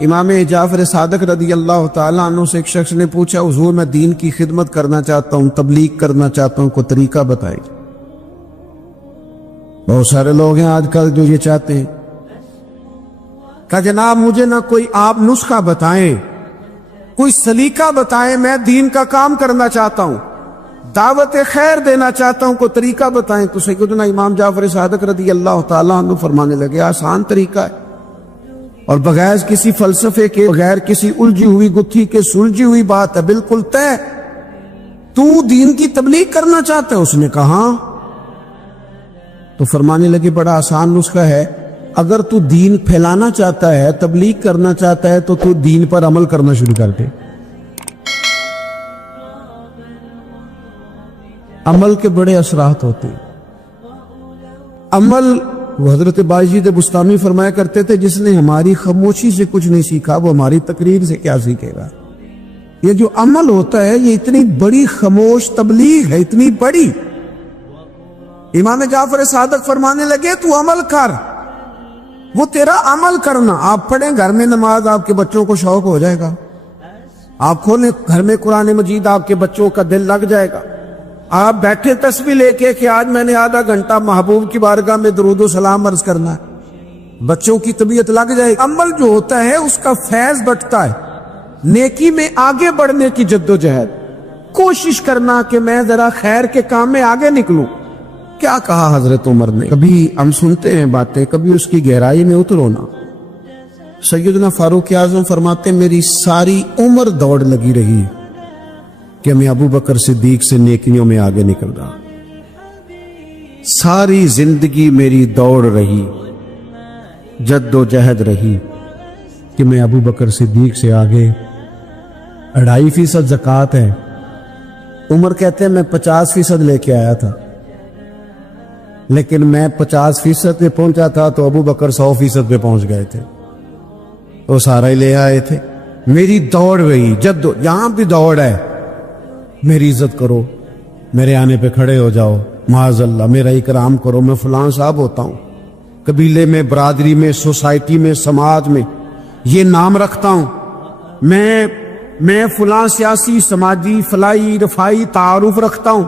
امام جعفر صادق رضی اللہ تعالیٰ عنہ سے ایک شخص نے پوچھا حضور میں دین کی خدمت کرنا چاہتا ہوں، تبلیغ کرنا چاہتا ہوں، کوئی طریقہ بتائیے۔ بہت سارے لوگ ہیں آج کل جو یہ چاہتے ہیں کہ جناب مجھے نہ کوئی آپ نسخہ بتائیں، کوئی سلیقہ بتائیں، میں دین کا کام کرنا چاہتا ہوں، دعوت خیر دینا چاہتا ہوں، کوئی طریقہ بتائیں۔ تو سیدنا امام جعفر صادق رضی اللہ تعالیٰ عنہ فرمانے لگے آسان طریقہ ہے، اور بغیر کسی فلسفے کے، بغیر کسی الجھی ہوئی گتھی کے سلجھی ہوئی بات ہے، بالکل طے۔ تو دین کی تبلیغ کرنا چاہتا ہے؟ اس نے کہا۔ تو فرمانے لگے بڑا آسان نسخہ ہے، اگر تو دین پھیلانا چاہتا ہے، تبلیغ کرنا چاہتا ہے، تو دین پر عمل کرنا شروع کر دے۔ عمل کے بڑے اثرات ہوتے ہیں۔ عمل، وہ حضرت باجید بستامی فرمایا کرتے تھے جس نے ہماری خاموشی سے کچھ نہیں سیکھا وہ ہماری تقریر سے کیا سیکھے گا۔ یہ جو عمل ہوتا ہے یہ اتنی بڑی خاموش تبلیغ ہے، اتنی بڑی۔ امام جعفر صادق فرمانے لگے تو عمل کر، وہ تیرا عمل کرنا۔ آپ پڑھیں گھر میں نماز، آپ کے بچوں کو شوق ہو جائے گا۔ آپ کھولیں گھر میں قرآن مجید، آپ کے بچوں کا دل لگ جائے گا۔ آپ بیٹھے تسبیح لے کے کہ آج میں نے آدھا گھنٹہ محبوب کی بارگاہ میں درود و سلام عرض کرنا ہے، بچوں کی طبیعت لگ جائے گی۔ عمل جو ہوتا ہے اس کا فیض بٹتا ہے، نیکی میں آگے بڑھنے کی جد و جہد، کوشش کرنا کہ میں ذرا خیر کے کام میں آگے نکلوں۔ کیا کہا حضرت عمر نے؟ کبھی ہم سنتے ہیں باتیں، کبھی اس کی گہرائی میں اترو نا۔ سیدنا فاروق اعظم فرماتے ہیں میری ساری عمر دوڑ لگی رہی کہ میں ابو بکر صدیق سے نیکیوں میں آگے نکل رہا، ساری زندگی میری دوڑ رہی، جد و جہد رہی کہ میں ابو بکر صدیق سے آگے۔ 2.5% زکوٰۃ ہے، عمر کہتے ہیں میں 50% لے کے آیا تھا، لیکن میں 50% پہ پہنچا تھا تو ابو بکر 100% پہ پہنچ گئے تھے، وہ سارا ہی لے آئے تھے۔ میری دوڑ رہی، یہاں بھی دوڑ ہے، میری عزت کرو، میرے آنے پہ کھڑے ہو جاؤ، معاذ اللہ میرا اکرام کرو، میں فلاں صاحب ہوتا ہوں، قبیلے میں، برادری میں، سوسائٹی میں، سماج میں یہ نام رکھتا ہوں، میں فلاں سیاسی، سماجی، فلاحی، رفائی تعارف رکھتا ہوں،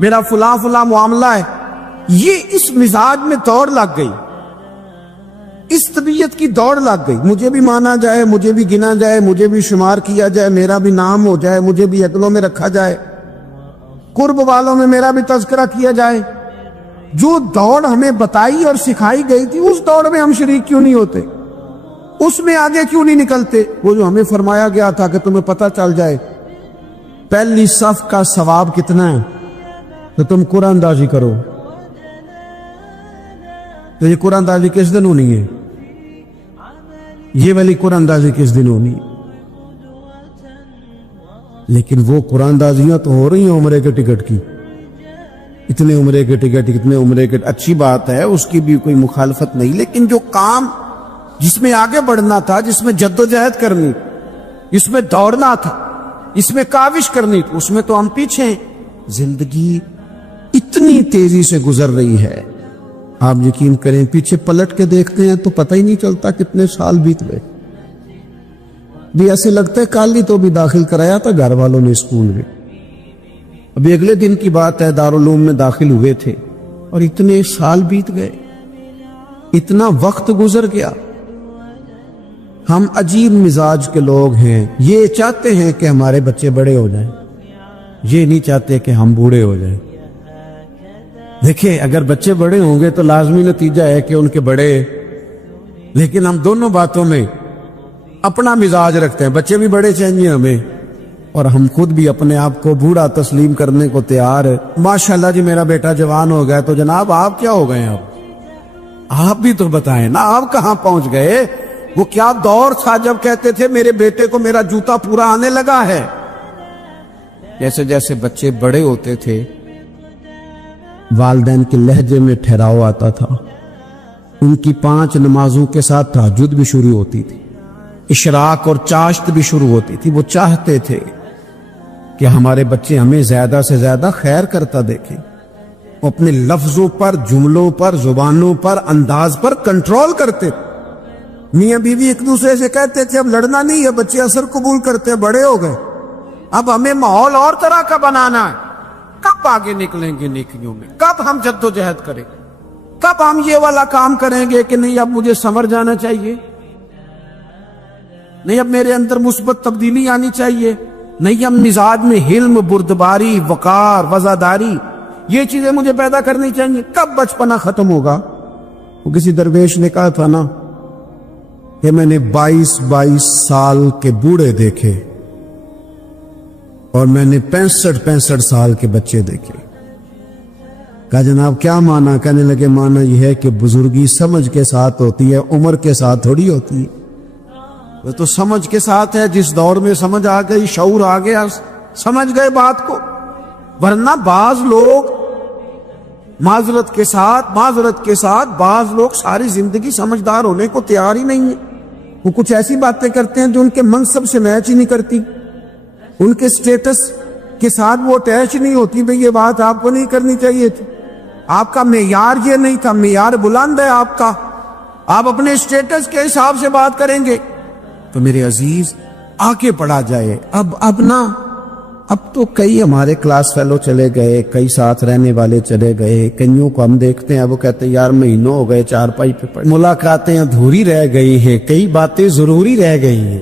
میرا فلاں معاملہ ہے۔ یہ اس مزاج میں دوڑ لگ گئی، اس طبیعت کی دوڑ لگ گئی، مجھے بھی مانا جائے، مجھے بھی گنا جائے، مجھے بھی شمار کیا جائے، میرا بھی نام ہو جائے، مجھے بھی عدلوں میں رکھا جائے، قرب والوں میں میرا بھی تذکرہ کیا جائے۔ جو دوڑ ہمیں بتائی اور سکھائی گئی تھی اس دوڑ میں ہم شریک کیوں نہیں ہوتے؟ اس میں آگے کیوں نہیں نکلتے؟ وہ جو ہمیں فرمایا گیا تھا کہ تمہیں پتہ چل جائے پہلی صف کا ثواب کتنا ہے تو تم قرآن اندازی کرو۔ تو یہ قرآن اندازی کس دن ہونی ہے؟ یہ والی قرآن اندازی کس دن ہونی ہے؟ لیکن وہ قرآن اندازیاں تو ہو رہی ہیں عمرے کے ٹکٹ کی، اتنے عمرے کے ٹکٹ، اتنے عمرے کے، اچھی بات ہے، اس کی بھی کوئی مخالفت نہیں، لیکن جو کام جس میں آگے بڑھنا تھا، جس میں جد و جہد کرنی، جس میں دوڑنا تھا، اس میں کاوش کرنی، اس میں تو ہم پیچھے ہیں۔ زندگی اتنی تیزی سے گزر رہی ہے، آپ یقین کریں پیچھے پلٹ کے دیکھتے ہیں تو پتہ ہی نہیں چلتا کتنے سال بیت گئے۔ بھی ایسے لگتا ہے کل ہی تو بھی داخل کرایا تھا گھر والوں نے اسکول میں، ابھی اگلے دن کی بات ہے دارالعلوم میں داخل ہوئے تھے اور اتنے سال بیت گئے، اتنا وقت گزر گیا۔ ہم عجیب مزاج کے لوگ ہیں، یہ چاہتے ہیں کہ ہمارے بچے بڑے ہو جائیں، یہ نہیں چاہتے کہ ہم بوڑھے ہو جائیں۔ دیکھیں اگر بچے بڑے ہوں گے تو لازمی نتیجہ ہے کہ ان کے بڑے، لیکن ہم دونوں باتوں میں اپنا مزاج رکھتے ہیں، بچے بھی بڑے چاہیے ہمیں اور ہم خود بھی اپنے آپ کو بوڑھا تسلیم کرنے کو تیار ہے۔ ماشاءاللہ جی میرا بیٹا جوان ہو گیا، تو جناب آپ کیا ہو گئے؟ آپ بھی تو بتائیں نا، آپ کہاں پہنچ گئے؟ وہ کیا دور تھا جب کہتے تھے میرے بیٹے کو میرا جوتا پورا آنے لگا ہے۔ جیسے جیسے بچے بڑے ہوتے تھے والدین کے لہجے میں ٹھہراؤ آتا تھا، ان کی 5 نمازوں کے ساتھ تہجد بھی شروع ہوتی تھی، اشراق اور چاشت بھی شروع ہوتی تھی۔ وہ چاہتے تھے کہ ہمارے بچے ہمیں زیادہ سے زیادہ خیر کرتا دیکھیں، وہ اپنے لفظوں پر، جملوں پر، زبانوں پر، انداز پر کنٹرول کرتے تھے۔ میاں بیوی ایک دوسرے سے کہتے تھے اب لڑنا نہیں ہے، بچے اثر قبول کرتے ہیں، بڑے ہو گئے، اب ہمیں ماحول اور طرح کا بنانا ہے۔ کب آگے نکلیں گے نیکیوں میں؟ کب ہم جد و جہد کریں؟ کب ہم یہ والا کام کریں گے کہ نہیں اب مجھے سنور جانا چاہیے، نہیں اب میرے اندر مثبت تبدیلی آنی چاہیے، نہیں اب مزاج میں حلم، بردباری، وقار، وفاداری، یہ چیزیں مجھے پیدا کرنی چاہیے؟ کب بچپنا ختم ہوگا؟ وہ کسی درویش نے کہا تھا نا کہ میں نے 22 سال کے بوڑھے دیکھے اور میں نے 65 سال کے بچے دیکھے۔ کہا جناب کیا معنی؟ کہنے لگے معنی یہ ہے کہ بزرگی سمجھ کے ساتھ ہوتی ہے، عمر کے ساتھ تھوڑی ہوتی ہے۔ وہ تو سمجھ کے ساتھ ہے، جس دور میں سمجھ آ گئی، شعور آ گیا، سمجھ گئے بات کو۔ ورنہ بعض لوگ معذرت کے ساتھ بعض لوگ ساری زندگی سمجھدار ہونے کو تیار ہی نہیں ہیں۔ وہ کچھ ایسی باتیں کرتے ہیں جو ان کے منصب سے میچ ہی نہیں کرتی، ان کے سٹیٹس کے ساتھ وہ اٹیچ نہیں ہوتی۔ بھئی یہ بات آپ کو نہیں کرنی چاہیے تھی، آپ کا معیار یہ نہیں تھا، معیار بلند ہے آپ کا، آپ اپنے سٹیٹس کے حساب سے بات کریں گے۔ تو میرے عزیز آگے بڑھا جائے۔ اب تو کئی ہمارے کلاس فیلو چلے گئے، کئی ساتھ رہنے والے چلے گئے، کئیوں کو ہم دیکھتے ہیں وہ کہتے ہیں یار مہینوں ہو گئے چارپائی پہ پڑے، ملاقاتیں ادھوری رہ گئی ہیں، کئی باتیں ضروری رہ گئی ہیں،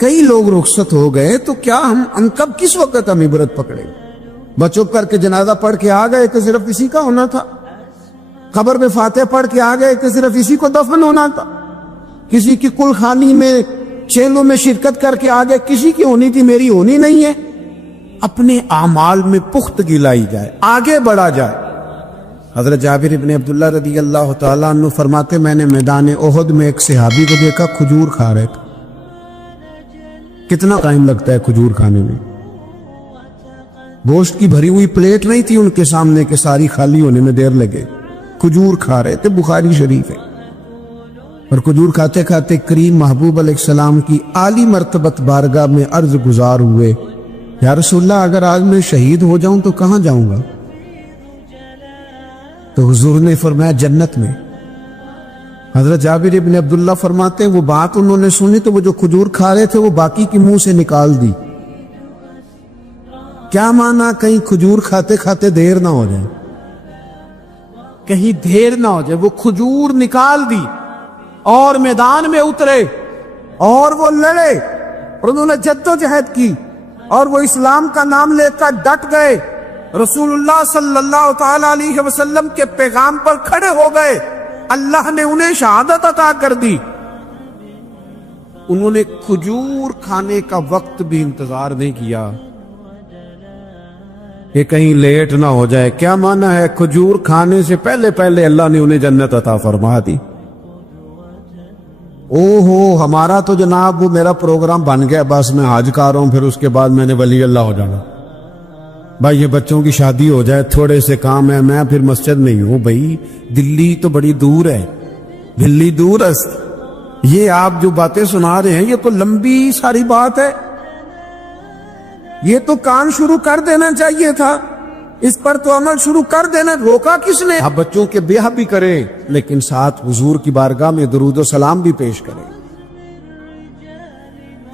کئی لوگ رخصت ہو گئے، تو کیا ہم کب کس وقت ہم عبرت پکڑیں؟ بس چپ کر کے جنازہ پڑھ کے آ گئے تو صرف اسی کا ہونا تھا، قبر میں فاتح پڑھ کے آ گئے تو صرف اسی کو دفن ہونا تھا، کسی کی کل خانی میں چیلوں میں شرکت کر کے آگے کسی کی ہونی تھی، میری ہونی نہیں ہے۔ اپنے اعمال میں پختگی لائی جائے، آگے بڑھا جائے۔ حضرت جابر ابن عبداللہ رضی اللہ تعالیٰ عنہ فرماتے میں نے میدان احد میں ایک صحابی کو دیکھا کھجور کھا رہے تھے۔ کتنا ٹائم لگتا ہے کھجور کھانے میں؟ گوشت کی بھری ہوئی پلیٹ نہیں تھی ان کے سامنے کہ ساری خالی ہونے میں دیر لگے، کھجور کھا رہے تھے، بخاری شریف ہے۔ اور کھجور کھاتے کھاتے کریم محبوب علیہ السلام کی عالی مرتبت بارگاہ میں عرض گزار ہوئے یا رسول اللہ اگر آج میں شہید ہو جاؤں تو کہاں جاؤں گا؟ تو حضور نے فرمایا جنت میں۔ حضرت جابر ابن عبداللہ فرماتے ہیں وہ بات انہوں نے سنی تو وہ جو کھجور کھا رہے تھے وہ باقی کی منہ سے نکال دی۔ کیا معنی؟ کہیں کھجور کھاتے کھاتے دیر نہ ہو جائے، کہیں دیر نہ ہو جائے۔ وہ کھجور نکال دی اور میدان میں اترے اور وہ لڑے اور انہوں نے جد و جہد کی اور وہ اسلام کا نام لے کر ڈٹ گئے، رسول اللہ صلی اللہ تعالی علیہ وسلم کے پیغام پر کھڑے ہو گئے، اللہ نے انہیں شہادت عطا کر دی۔ انہوں نے کھجور کھانے کا وقت بھی انتظار نہیں کیا کہ کہیں لیٹ نہ ہو جائے۔ کیا معنی ہے؟ کھجور کھانے سے پہلے پہلے اللہ نے انہیں جنت عطا فرما دی۔ ہمارا تو جناب وہ میرا پروگرام بن گیا، بس میں حج کر رہا ہوں، پھر اس کے بعد میں نے ولی اللہ ہو جانا۔ بھائی یہ بچوں کی شادی ہو جائے، تھوڑے سے کام ہے، میں پھر مسجد میں ہی ہوں۔ بھائی دلی تو بڑی دور ہے، دلی دور است۔ یہ آپ جو باتیں سنا رہے ہیں یہ تو لمبی ساری بات ہے، یہ تو کام شروع کر دینا چاہیے تھا، اس پر تو عمل شروع کر دینا، روکا کس نے؟ آپ بچوں کے بیاہ بھی کریں لیکن ساتھ حضور کی بارگاہ میں درود و سلام بھی پیش کریں۔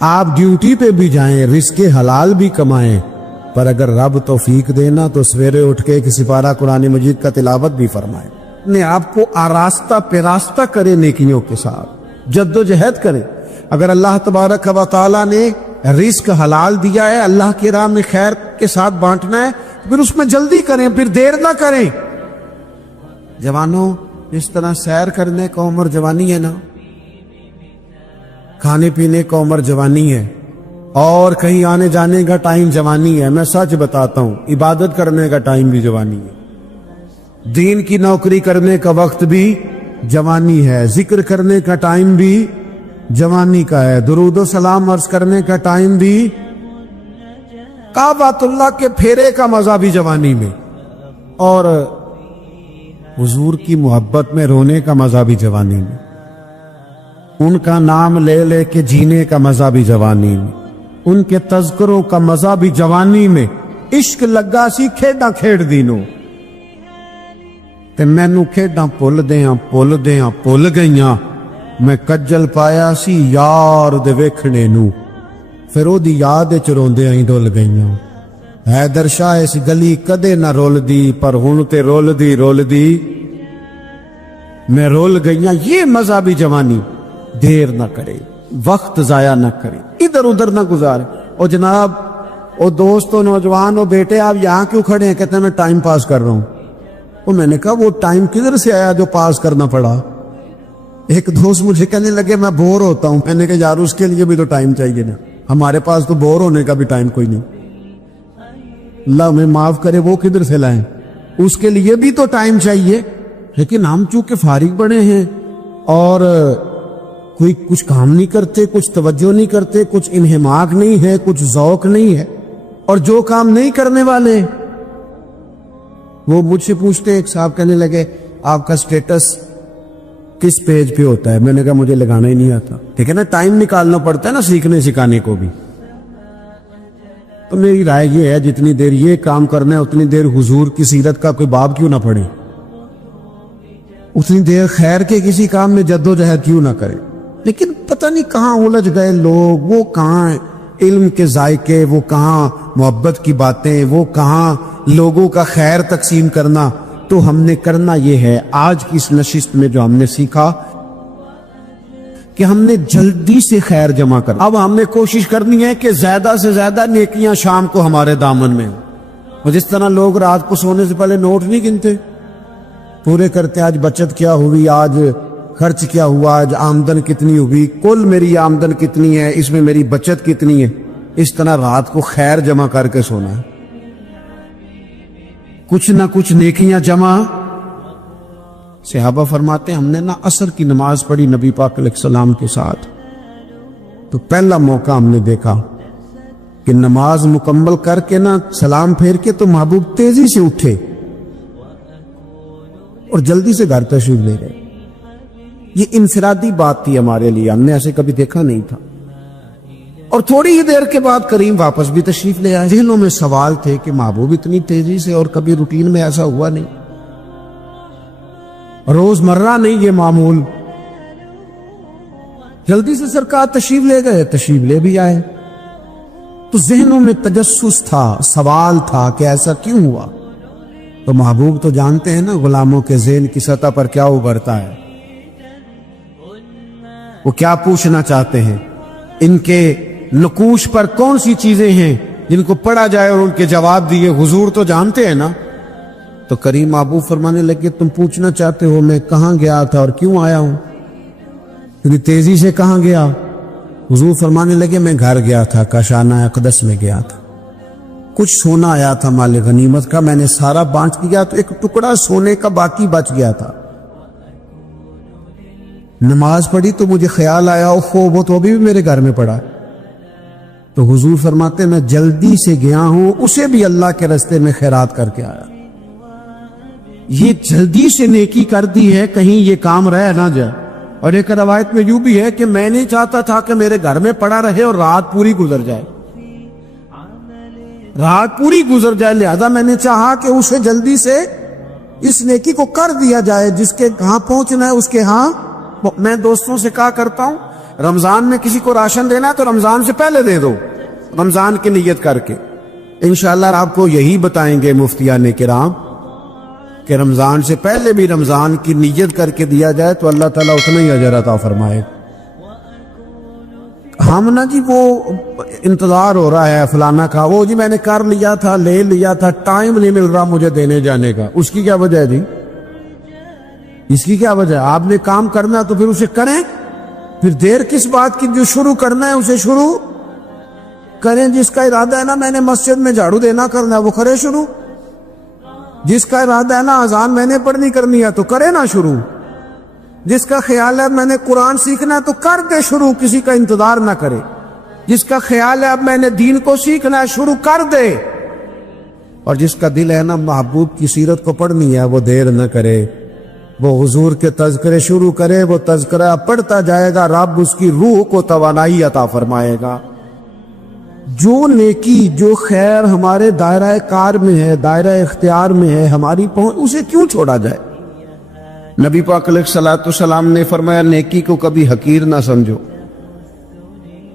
آپ ڈیوٹی پہ بھی جائیں، رزق حلال بھی کمائیں، پر اگر رب توفیق دینا تو سویرے اٹھ کے ایک سپارہ قرآن مجید کا تلاوت بھی فرمائیں، اپنے آپ کو آراستہ پیراستہ کریں، نیکیوں کے ساتھ جد و جہد کریں۔ اگر اللہ تبارک و تعالیٰ نے رزق حلال دیا ہے، اللہ کی راہ میں خیر کے ساتھ بانٹنا ہے، پھر اس میں جلدی کریں، پھر دیر نہ کریں۔ جوانوں اس طرح سیر کرنے کا عمر جوانی ہے نا، کھانے پینے کا عمر جوانی ہے، اور کہیں آنے جانے کا ٹائم جوانی ہے۔ میں سچ بتاتا ہوں، عبادت کرنے کا ٹائم بھی جوانی ہے، دین کی نوکری کرنے کا وقت بھی جوانی ہے، ذکر کرنے کا ٹائم بھی جوانی کا ہے، درود و سلام عرض کرنے کا ٹائم بھی، کعبۃ اللہ کے پھیرے کا مزہ بھی جوانی میں، اور حضور کی محبت میں رونے کا مزہ بھی جوانی میں، ان کا نام لے لے کے جینے کا مزہ بھی جوانی میں، ان کے تذکروں کا مزہ بھی جوانی میں۔ عشق لگا سی کھیڈاں کھیڑ دینوں تے مینوں کھیڈاں پل دیاں پل گئیاں، میں کجل پایا سی یار دے ویکھنے نو، پھر او دی یاد وچ روندے ای ڈل گئیاں۔ حیدر شاہ اس گلی کدے نہ رول دی، پر ہن تے رول دی میں رول گئیاں۔ یہ مذہبی جوانی دیر نہ کرے، وقت ضائع نہ کرے، ادھر ادھر نہ گزارے۔ او جناب او دوست و نوجوان و بیٹے آپ یہاں کیوں کھڑے ہیں؟ کہتے ہیں میں ٹائم پاس کر رہا ہوں۔ اور میں نے کہا وہ ٹائم کدھر سے آیا جو پاس کرنا پڑا؟ ایک دوست مجھے کہنے لگے میں بور ہوتا ہوں۔ میں نے کہا یار اس کے لیے بھی تو ٹائم چاہیے نا، ہمارے پاس تو بور ہونے کا بھی ٹائم کوئی نہیں۔ اللہ ہمیں معاف کرے، وہ کدھر سے لائیں؟ اس کے لیے بھی تو ٹائم چاہیے۔ لیکن ہم چونکہ فارغ بڑے ہیں اور کوئی کچھ کام نہیں کرتے، کچھ توجہ نہیں کرتے، کچھ انہماک نہیں ہے، کچھ ذوق نہیں ہے، اور جو کام نہیں کرنے والے وہ مجھ سے پوچھتے، ایک صاحب کہنے لگے آپ کا سٹیٹس کس پیج پہ ہوتا ہے؟ میں نے کہا مجھے لگانا ہی نہیں آتا۔ ٹھیک ہے نا، ٹائم نکالنا پڑتا ہے نا سیکھنے سکھانے کو بھی۔ تو میری رائے یہ ہے جتنی دیر یہ کام کرنا ہے اتنی دیر حضور کی سیرت کا کوئی باب کیوں نہ پڑھے، اتنی دیر خیر کے کسی کام میں جد و جہد کیوں نہ کرے۔ لیکن پتہ نہیں کہاں الجھ گئے لوگ، وہ کہاں علم کے ذائقے، وہ کہاں محبت کی باتیں، وہ کہاں لوگوں کا خیر تقسیم کرنا۔ تو ہم نے کرنا یہ ہے آج کی اس نشست میں جو ہم نے سیکھا کہ ہم نے جلدی سے خیر جمع کرنا۔ اب ہم نے کوشش کرنی ہے کہ زیادہ سے زیادہ نیکیاں شام کو ہمارے دامن میں ہوں۔ اور جس طرح لوگ رات کو سونے سے پہلے نوٹ نہیں گنتے، پورے کرتے آج بچت کیا ہوئی، آج خرچ کیا ہوا، آج آمدن کتنی ہوئی، کل میری آمدن کتنی ہے، اس میں میری بچت کتنی ہے۔ اس طرح رات کو خیر جمع کر کے سونا ہے، کچھ نہ کچھ نیکیاں جمع۔ صحابہ فرماتے ہیں ہم نے نا عصر کی نماز پڑھی نبی پاک علیہ السلام کے ساتھ، تو پہلا موقع ہم نے دیکھا کہ نماز مکمل کر کے نا سلام پھیر کے تو محبوب تیزی سے اٹھے اور جلدی سے گھر تشریف لے گئے۔ یہ انفرادی بات تھی ہمارے لیے، ہم نے ایسے کبھی دیکھا نہیں تھا۔ اور تھوڑی ہی دیر کے بعد کریم واپس بھی تشریف لے آئے۔ ذہنوں میں سوال تھے کہ محبوب اتنی تیزی سے، اور کبھی روٹین میں ایسا ہوا نہیں، روز مرہ نہیں یہ معمول۔ جلدی سے سرکار تشریف لے گئے، تشریف لے بھی آئے، تو ذہنوں میں تجسس تھا، سوال تھا کہ ایسا کیوں ہوا۔ تو محبوب تو جانتے ہیں نا غلاموں کے ذہن کی سطح پر کیا ابھرتا ہے، وہ کیا پوچھنا چاہتے ہیں، ان کے نقوش پر کون سی چیزیں ہیں جن کو پڑھا جائے اور ان کے جواب دیے۔ حضور تو جانتے ہیں نا۔ تو کریم محبوب فرمانے لگے تم پوچھنا چاہتے ہو میں کہاں گیا تھا اور کیوں آیا ہوں؟ اتنی تیزی سے کہاں گیا؟ حضور فرمانے لگے میں گھر گیا تھا، کاشانہ اقدس میں گیا تھا، کچھ سونا آیا تھا مال غنیمت کا، میں نے سارا بانٹ دیا تو ایک ٹکڑا سونے کا باقی بچ گیا تھا۔ نماز پڑھی تو مجھے خیال آیا وہ تو ابھی بھی میرے گھر میں پڑا۔ تو حضور فرماتے میں جلدی سے گیا ہوں، اسے بھی اللہ کے راستے میں خیرات کر کے آیا۔ یہ جلدی سے نیکی کر دی ہے، کہیں یہ کام رہ نہ جائے۔ اور ایک روایت میں یوں بھی ہے کہ میں نہیں چاہتا تھا کہ میرے گھر میں پڑا رہے اور رات پوری گزر جائے، رات پوری گزر جائے، لہذا میں نے چاہا کہ اسے جلدی سے اس نیکی کو کر دیا جائے، جس کے کہاں پہنچنا ہے اس کے ہاں۔ میں دوستوں سے کہا کرتا ہوں رمضان میں کسی کو راشن دینا ہے تو رمضان سے پہلے دے دو، رمضان کی نیت کر کے۔ انشاءاللہ آپ کو یہی بتائیں گے مفتیان کرام کہ رمضان سے پہلے بھی رمضان کی نیت کر کے دیا جائے تو اللہ تعالیٰ اتنا ہی اجر عطا فرمائے۔ ہم نا جی وہ انتظار ہو رہا ہے فلانا کا، وہ جی میں نے کر لیا تھا، لے لیا تھا، ٹائم نہیں مل رہا مجھے دینے جانے کا۔ اس کی کیا وجہ ہے جی؟ اس کی کیا وجہ ہے؟ آپ نے کام کرنا تو پھر اسے کریں، پھر دیر کس بات کی؟ جو شروع کرنا ہے اسے شروع کریں۔ جس کا ارادہ ہے نا میں نے مسجد میں جھاڑو دینا کرنا ہے وہ کرے شروع، جس کا ارادہ ہے نا اذان میں نے پڑھنی کرنی ہے تو کرے نا شروع، جس کا خیال ہے میں نے قرآن سیکھنا ہے تو کر دے شروع، کسی کا انتظار نہ کرے۔ جس کا خیال ہے اب میں نے دین کو سیکھنا ہے شروع کر دے، اور جس کا دل ہے نا محبوب کی سیرت کو پڑھنی ہے وہ دیر نہ کرے، وہ حضور کے تذکرے شروع کرے، وہ تذکرہ پڑھتا جائے گا، رب اس کی روح کو توانائی عطا فرمائے گا۔ جو نیکی جو خیر ہمارے دائرہ کار میں ہے، دائرہ اختیار میں ہے، ہماری پہنچ، اسے کیوں چھوڑا جائے؟ نبی پاک علیہ الصلوۃ والسلام نے فرمایا نیکی کو کبھی حقیر نہ سمجھو،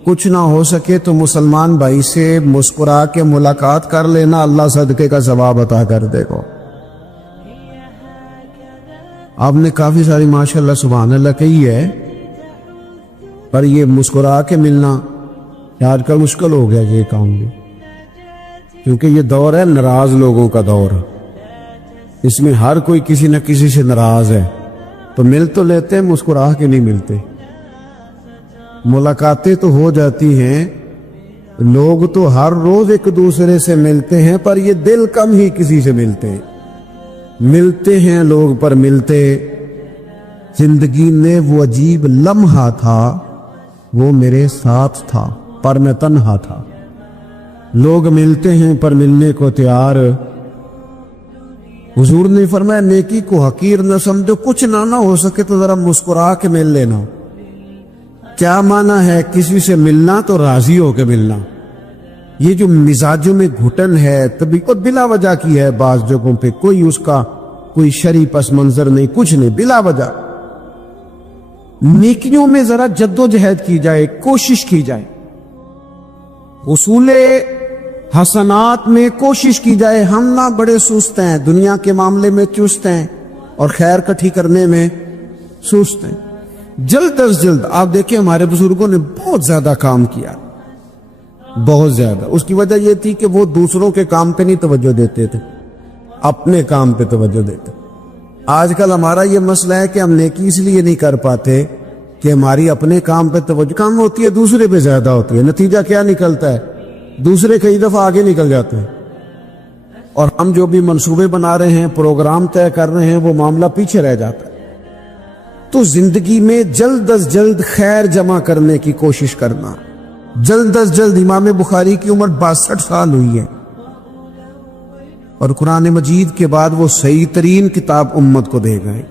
کچھ نہ ہو سکے تو مسلمان بھائی سے مسکرا کے ملاقات کر لینا، اللہ صدقے کا ثواب عطا کر دے گا۔ آپ نے کافی ساری ماشاءاللہ سبحان اللہ کہی ہے، پر یہ مسکرا کے ملنا آج کل مشکل ہو گیا یہ کام بھی، کیونکہ یہ دور ہے ناراض لوگوں کا دور، اس میں ہر کوئی کسی نہ کسی سے ناراض ہے، تو مل تو لیتے ہیں، مسکرا کے نہیں ملتے۔ ملاقاتیں تو ہو جاتی ہیں، لوگ تو ہر روز ایک دوسرے سے ملتے ہیں، پر یہ دل کم ہی کسی سے ملتے ہیں۔ ملتے ہیں لوگ پر ملتے، زندگی میں وہ عجیب لمحہ تھا، وہ میرے ساتھ تھا پر میں تنہا تھا۔ لوگ ملتے ہیں پر ملنے کو تیار۔ حضور نے فرمایا نیکی کو حقیر نہ سمجھو، کچھ نہ ہو سکے تو ذرا مسکرا کے مل لینا۔ کیا معنی ہے کسی سے ملنا؟ تو راضی ہو کے ملنا۔ یہ جو مزاجوں میں گھٹن ہے تبھی بلا وجہ کی ہے، بعض جگہوں پہ کوئی اس کا کوئی شرعی پس منظر نہیں، کچھ نہیں، بلا وجہ۔ نیکیوں میں ذرا جد و جہد کی جائے، کوشش کی جائے، حصول حسنات میں کوشش کی جائے۔ ہم نہ بڑے سست ہیں، دنیا کے معاملے میں چست ہیں اور خیر کٹھی کرنے میں سست ہیں۔ جلد از جلد آپ دیکھیں ہمارے بزرگوں نے بہت زیادہ کام کیا، بہت زیادہ۔ اس کی وجہ یہ تھی کہ وہ دوسروں کے کام پہ نہیں توجہ دیتے تھے، اپنے کام پہ توجہ دیتے۔ آج کل ہمارا یہ مسئلہ ہے کہ ہم نیکی اس لیے نہیں کر پاتے کہ ہماری اپنے کام پہ توجہ کم ہوتی ہے، دوسرے پہ زیادہ ہوتی ہے۔ نتیجہ کیا نکلتا ہے؟ دوسرے کئی دفعہ آگے نکل جاتے ہیں، اور ہم جو بھی منصوبے بنا رہے ہیں، پروگرام طے کر رہے ہیں، وہ معاملہ پیچھے رہ جاتا ہے۔ تو زندگی میں جلد از جلد خیر جمع کرنے کی کوشش کرنا۔ جلد از جلد امام بخاری کی عمر 62 سال ہوئی ہے، اور قرآن مجید کے بعد وہ صحیح ترین کتاب امت کو دے گئے۔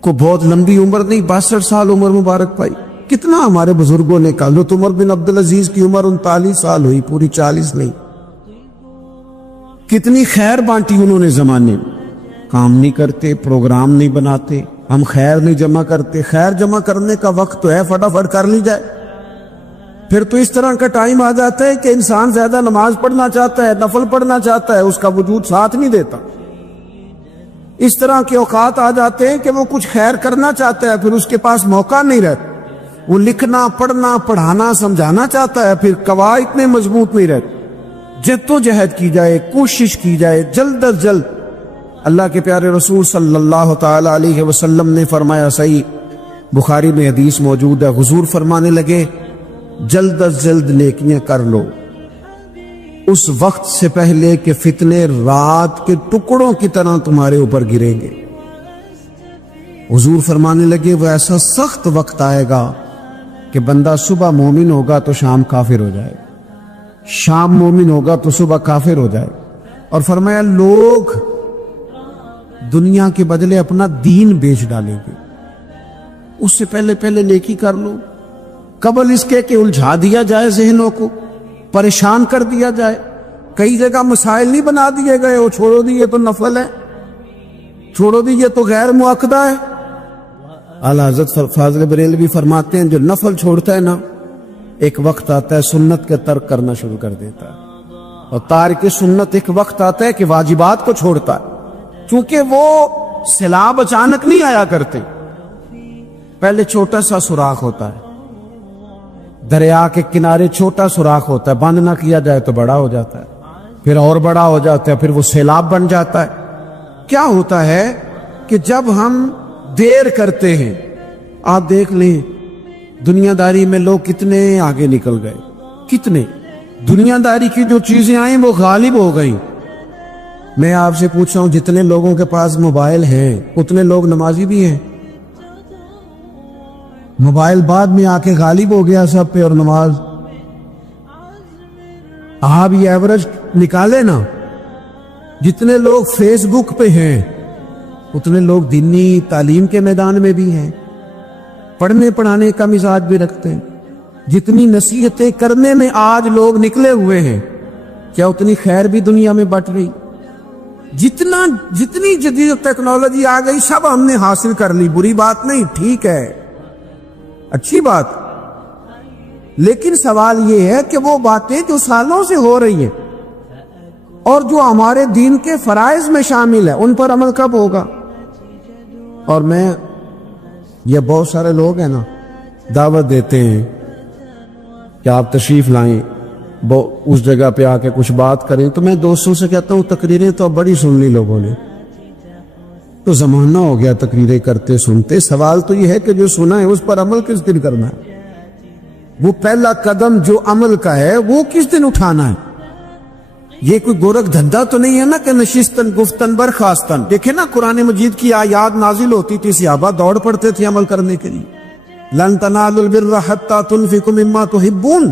کو بہت لمبی عمر نہیں، 62 سال عمر مبارک پائی۔ کتنا ہمارے بزرگوں نے کہا، حضرت عمر بن عبدالعزیز کی عمر 39 سال ہوئی، پوری 40 نہیں۔ کتنی خیر بانٹی انہوں نے زمانے میں۔ کام نہیں کرتے، پروگرام نہیں بناتے، ہم خیر نہیں جمع کرتے۔ خیر جمع کرنے کا وقت تو ہے، فٹافٹ کر لی جائے۔ پھر تو اس طرح کا ٹائم آ جاتا ہے کہ انسان زیادہ نماز پڑھنا چاہتا ہے، نفل پڑھنا چاہتا ہے، اس کا وجود ساتھ نہیں دیتا۔ اس طرح کے اوقات آ جاتے ہیں کہ وہ کچھ خیر کرنا چاہتا ہے، پھر اس کے پاس موقع نہیں رہتا۔ وہ لکھنا، پڑھنا، پڑھانا، سمجھانا چاہتا ہے، پھر قواعد اتنے مضبوط نہیں رہتے۔ جد و جہد کی جائے، کوشش کی جائے، جلد از جلد۔ اللہ کے پیارے رسول صلی اللہ تعالی علیہ وسلم نے فرمایا، صحیح بخاری میں حدیث موجود ہے، حضور فرمانے لگے جلد از جلد نیکیاں کر لو اس وقت سے پہلے کہ فتنے رات کے ٹکڑوں کی طرح تمہارے اوپر گریں گے۔ حضور فرمانے لگے وہ ایسا سخت وقت آئے گا کہ بندہ صبح مومن ہوگا تو شام کافر ہو جائے، شام مومن ہوگا تو صبح کافر ہو جائے۔ اور فرمایا لوگ دنیا کے بدلے اپنا دین بیچ ڈالیں گے۔ اس سے پہلے نیکی کر لو، قبل اس کے کہ الجھا دیا جائے، ذہنوں کو پریشان کر دیا جائے۔ کئی جگہ مسائل نہیں بنا دیے گئے، وہ چھوڑو دی یہ تو نفل ہے، چھوڑو دی یہ تو غیر مؤکدہ ہے۔ اعلیٰ حضرت فاضل بریلوی فرماتے ہیں جو نفل چھوڑتا ہے نا، ایک وقت آتا ہے سنت کے ترک کرنا شروع کر دیتا ہے، اور تارک سنت ایک وقت آتا ہے کہ واجبات کو چھوڑتا ہے، چونکہ وہ سیلاب اچانک نہیں آیا کرتے۔ پہلے چھوٹا سا سوراخ ہوتا ہے، دریا کے کنارے چھوٹا سوراخ ہوتا ہے، بند نہ کیا جائے تو بڑا ہو جاتا ہے، پھر اور بڑا ہو جاتا ہے، پھر وہ سیلاب بن جاتا ہے۔ کیا ہوتا ہے کہ جب ہم دیر کرتے ہیں، آپ دیکھ لیں دنیا داری میں لوگ کتنے آگے نکل گئے، کتنے دنیا داری کی جو چیزیں آئیں وہ غالب ہو گئیں۔ میں آپ سے پوچھ رہا ہوں جتنے لوگوں کے پاس موبائل ہیں اتنے لوگ نمازی بھی ہیں؟ موبائل بعد میں آ کے غالب ہو گیا سب پہ، اور نماز آپ یہ ایوریج نکالے نا، جتنے لوگ فیس بک پہ ہیں اتنے لوگ دینی تعلیم کے میدان میں بھی ہیں، پڑھنے پڑھانے کا مزاج بھی رکھتے ہیں۔ جتنی نصیحتیں کرنے میں آج لوگ نکلے ہوئے ہیں، کیا اتنی خیر بھی دنیا میں بٹ رہی؟ جتنی جدید ٹیکنالوجی آ گئی سب ہم نے حاصل کر لی، بری بات نہیں، ٹھیک ہے، اچھی بات، لیکن سوال یہ ہے کہ وہ باتیں جو سالوں سے ہو رہی ہیں اور جو ہمارے دین کے فرائض میں شامل ہے ان پر عمل کب ہوگا؟ اور یہ بہت سارے لوگ ہیں نا دعوت دیتے ہیں کہ آپ تشریف لائیں، اس جگہ پہ آ کے کچھ بات کریں، تو میں دوستوں سے کہتا ہوں تقریریں تو اب بڑی سن لی لوگوں نے، تو زمانہ ہو گیا تقریریں کرتے سنتے، سوال تو یہ ہے کہ جو سنا ہے اس پر عمل کس دن کرنا ہے؟ وہ پہلا قدم جو عمل کا ہے وہ کس دن اٹھانا ہے؟ یہ کوئی گورکھ دھندا تو نہیں ہے نا کہ نشستن گفتن برخاستن۔ دیکھیں نا قرآن مجید کی آیات نازل ہوتی تھی، صحابہ دوڑ پڑتے تھے عمل کرنے کے لیے، لن تنالوا البر حتی تنفقوا مما تحبون،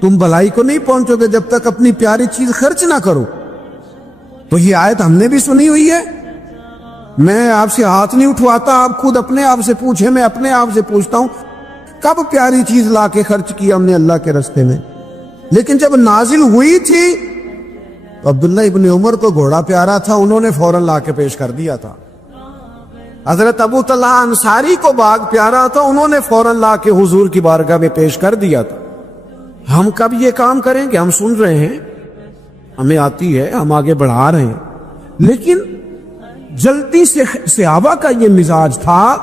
تم بھلائی کو نہیں پہنچو گے جب تک اپنی پیاری چیز خرچ نہ کرو۔ تو یہ آیت ہم نے بھی سنی ہوئی ہے، میں آپ سے ہاتھ نہیں اٹھواتا، آپ خود اپنے آپ سے پوچھیں، میں اپنے آپ سے پوچھتا ہوں کب پیاری چیز لا کے خرچ کیا ہم نے اللہ کے راستے میں؟ لیکن جب نازل ہوئی تھی تو عبداللہ ابن عمر کو گھوڑا پیارا تھا، انہوں نے فوراً لا کے پیش کر دیا تھا۔ حضرت ابو طلحہ انصاری کو باغ پیارا تھا، انہوں نے فوراً لا کے حضور کی بارگاہ میں پیش کر دیا تھا۔ ہم کب یہ کام کریں گے؟ ہم سن رہے ہیں، ہمیں آتی ہے، ہم آگے بڑھا رہے ہیں، لیکن جلدی سے صحابہ کا یہ مزاج تھا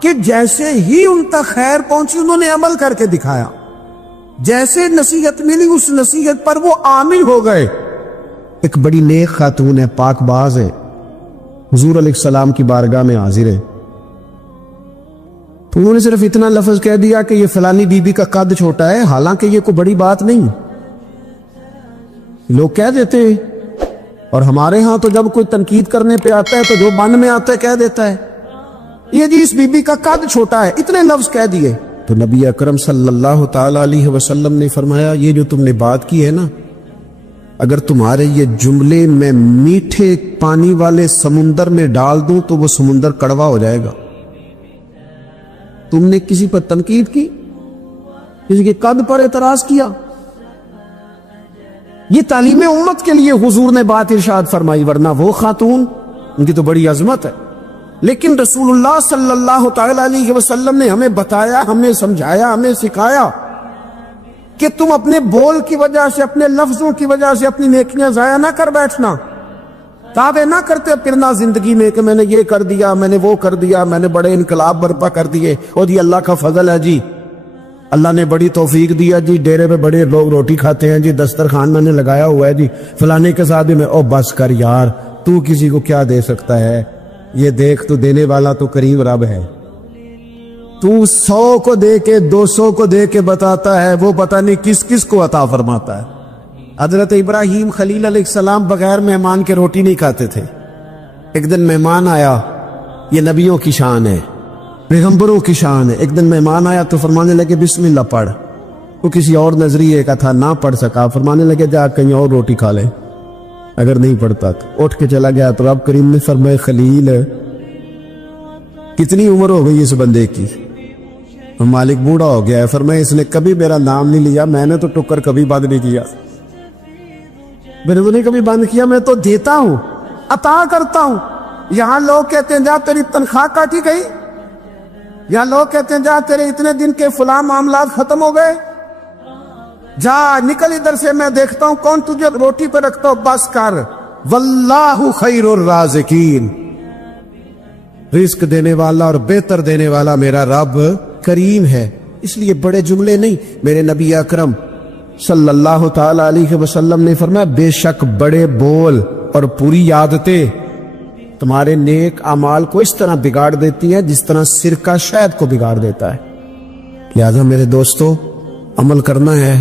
کہ جیسے ہی ان تک خیر پہنچی انہوں نے عمل کر کے دکھایا، جیسے نصیحت ملی اس نصیحت پر وہ عامل ہو گئے۔ ایک بڑی نیک خاتون ہے، پاک باز ہے، حضور علیہ السلام کی بارگاہ میں حاضر ہے، تو انہوں نے صرف اتنا لفظ کہہ دیا کہ یہ فلانی بی بی کا قد چھوٹا ہے، حالانکہ یہ کوئی بڑی بات نہیں، لوگ کہہ دیتے ہیں، اور ہمارے ہاں تو جب کوئی تنقید کرنے پہ آتا ہے تو جو من میں آتا ہے کہہ دیتا ہے، یہ جی اس بی بی کا قد چھوٹا ہے، اتنے لفظ کہہ دیے۔ تو نبی اکرم صلی اللہ تعالی علیہ وسلم نے فرمایا یہ جو تم نے بات کی ہے نا، اگر تمہارے یہ جملے میں میٹھے پانی والے سمندر میں ڈال دوں تو وہ سمندر کڑوا ہو جائے گا۔ تم نے کسی پر تنقید کی، کسی کے قد پر اعتراض کیا، یہ تعلیم امت کے لیے حضور نے بات ارشاد فرمائی، ورنہ وہ خاتون ان کی تو بڑی عظمت ہے، لیکن رسول اللہ صلی اللہ تعالی علیہ وسلم نے ہمیں بتایا، ہمیں سمجھایا، ہمیں سکھایا کہ تم اپنے بول کی وجہ سے، اپنے لفظوں کی وجہ سے اپنی نیکیاں ضائع نہ کر بیٹھنا، دعوے نہ کرتے پھرنا زندگی میں کہ میں نے یہ کر دیا، میں نے وہ کر دیا، میں نے بڑے انقلاب برپا کر دیے، اور یہ اللہ کا فضل ہے جی، اللہ نے بڑی توفیق دیا جی، ڈیرے پہ بڑے لوگ روٹی کھاتے ہیں جی، دسترخوان میں نے لگایا ہوا ہے جی، فلانے کے ساتھ بھی میں، او بس کر یار، تو کسی کو کیا دے سکتا ہے؟ یہ دیکھ تو دینے والا تو کریم رب ہے، تو 100 کو دے کے 200 کو دے کے بتاتا ہے، وہ پتہ نہیں کس کس کو عطا فرماتا ہے۔ حضرت ابراہیم خلیل علیہ السلام بغیر مہمان کے روٹی نہیں کھاتے تھے۔ ایک دن مہمان آیا، یہ نبیوں کی شان ہے، پیغمبروں کی شان ہے، ایک دن مہمان آیا تو فرمانے لگے بسم اللہ پڑھ، وہ کسی اور نظریے کا تھا، نہ پڑھ سکا، فرمانے لگے جا کہیں اور روٹی کھا لے، اگر نہیں پڑھتا تو اٹھ کے چلا گیا۔ تو رب کریم نے فرمایا خلیل کتنی عمر ہو گئی اس بندے کی؟ مالک بوڑھا ہو گیا ہے، فرمایا اس نے کبھی میرا نام نہیں لیا، میں نے تو ٹکر کبھی بند نہیں کیا، میں نے تو نہیں کبھی بند کیا، میں تو دیتا ہوں، عطا کرتا ہوں۔ یہاں لوگ کہتے ہیں جا تیری تنخواہ کاٹی گئی، یہاں لوگ کہتے ہیں جا تیرے اتنے دن کے فلاں معاملات ختم ہو گئے، جا نکل ادھر سے، میں دیکھتا ہوں کون تجھے روٹی پہ رکھتا ہو، بس کر، واللہ خیر الرازقین، رزق دینے والا اور بہتر دینے والا میرا رب کریم ہے۔ اس لیے بڑے جملے نہیں، میرے نبی اکرم صلی اللہ تعالی علیہ وسلم نے فرمایا بے شک بڑے بول اور پوری عادتیں تمہارے نیک اعمال کو اس طرح بگاڑ دیتی ہیں جس طرح سرکہ شہد کو بگاڑ دیتا ہے۔ لہذا میرے دوستو، عمل کرنا ہے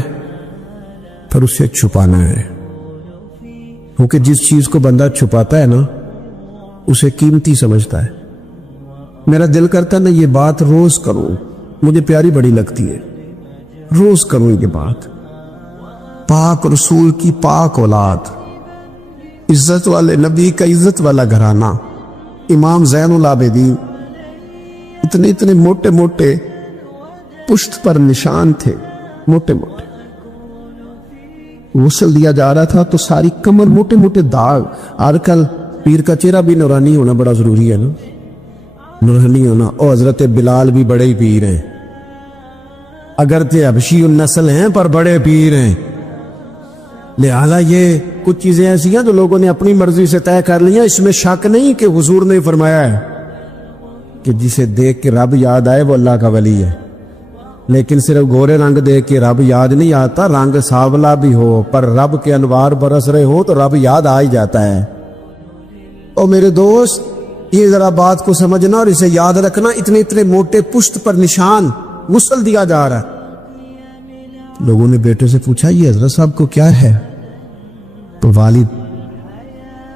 پھر اسے چھپانا ہے، کیونکہ جس چیز کو بندہ چھپاتا ہے نا اسے قیمتی سمجھتا ہے۔ میرا دل کرتا ہے نا یہ بات روز کروں، مجھے پیاری بڑی لگتی ہے، روز کروں یہ بات۔ پاک رسول کی پاک اولاد، عزت والے نبی کا عزت والا گھرانہ، امام زین العابدین، اتنے اتنے موٹے موٹے پشت پر نشان تھے، موٹے موٹے، غسل دیا جا رہا تھا تو ساری کمر موٹے موٹے داغ۔ آج کل پیر کا چہرہ بھی نورانی ہونا بڑا ضروری ہے نا, نورانی ہونا. اور حضرت بلال بھی بڑے ہی پیر ہیں, اگرچہ حبشی النسل ہیں پر بڑے پیر ہیں. لہذا یہ کچھ چیزیں ایسی ہیں جو لوگوں نے اپنی مرضی سے طے کر لی ہیں. اس میں شک نہیں کہ حضور نے فرمایا ہے کہ جسے دیکھ کے رب یاد آئے وہ اللہ کا ولی ہے, لیکن صرف گورے رنگ دیکھ کے رب یاد نہیں آتا, رنگ سانولا بھی ہو پر رب کے انوار برس رہے ہو تو رب یاد آ ہی جاتا ہے. اور میرے دوست, یہ ذرا بات کو سمجھنا اور اسے یاد رکھنا, اتنے موٹے پشت پر نشان غسل دیا جا رہا ہے. لوگوں نے بیٹے سے پوچھا یہ حضرت صاحب کو کیا ہے؟ تو والد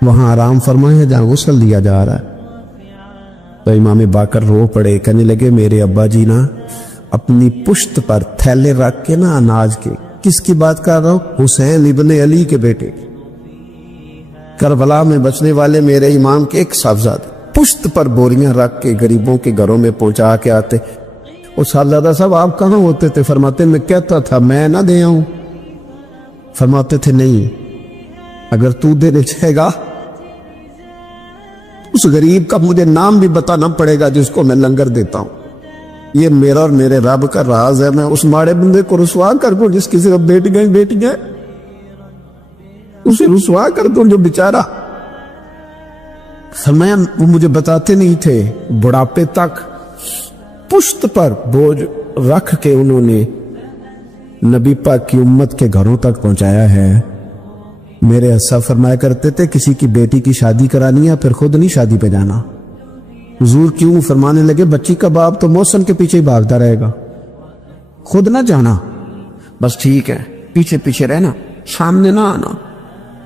وہاں آرام فرمائے ہیں جہاں غسل دیا جا رہا ہے. تو امام باقر رو پڑے, کہنے لگے میرے ابا جی نا اپنی پشت پر تھیلے رکھ کے نا اناج کے. کس کی بات کر رہا ہوں؟ حسین ابن علی کے بیٹے, کربلا میں بچنے والے میرے امام کے ایک صاحبزادے پشت پر بوریاں رکھ کے غریبوں کے گھروں میں پہنچا کے آتے. اور صاحبزادہ صاحب آپ کہاں ہوتے تھے؟ فرماتے میں کہتا تھا میں نہ دے آؤں. فرماتے تھے نہیں, اگر تو دینے چاہے گا اس غریب کا مجھے نام بھی بتانا پڑے گا جس کو میں لنگر دیتا ہوں. یہ میرا اور میرے رب کا راز ہے. میں اس ماڑے بندے کو رسوا کر دوں جس کی صرف بیٹیاں اسے رسوا کر دوں جو بیچارہ. فرمایا وہ مجھے بتاتے نہیں تھے. بڑھاپے تک پشت پر بوجھ رکھ کے انہوں نے نبی پاک کی امت کے گھروں تک پہنچایا ہے. میرے اسا فرمایا کرتے تھے کسی کی بیٹی کی شادی کرانی ہے پھر خود نہیں شادی پہ جانا. حضور کیوں؟ فرمانے لگے بچی کا باپ تو موسم کے پیچھے ہی بھاگتا رہے گا, خود نہ جانا, بس ٹھیک ہے پیچھے پیچھے رہنا, سامنے نہ آنا,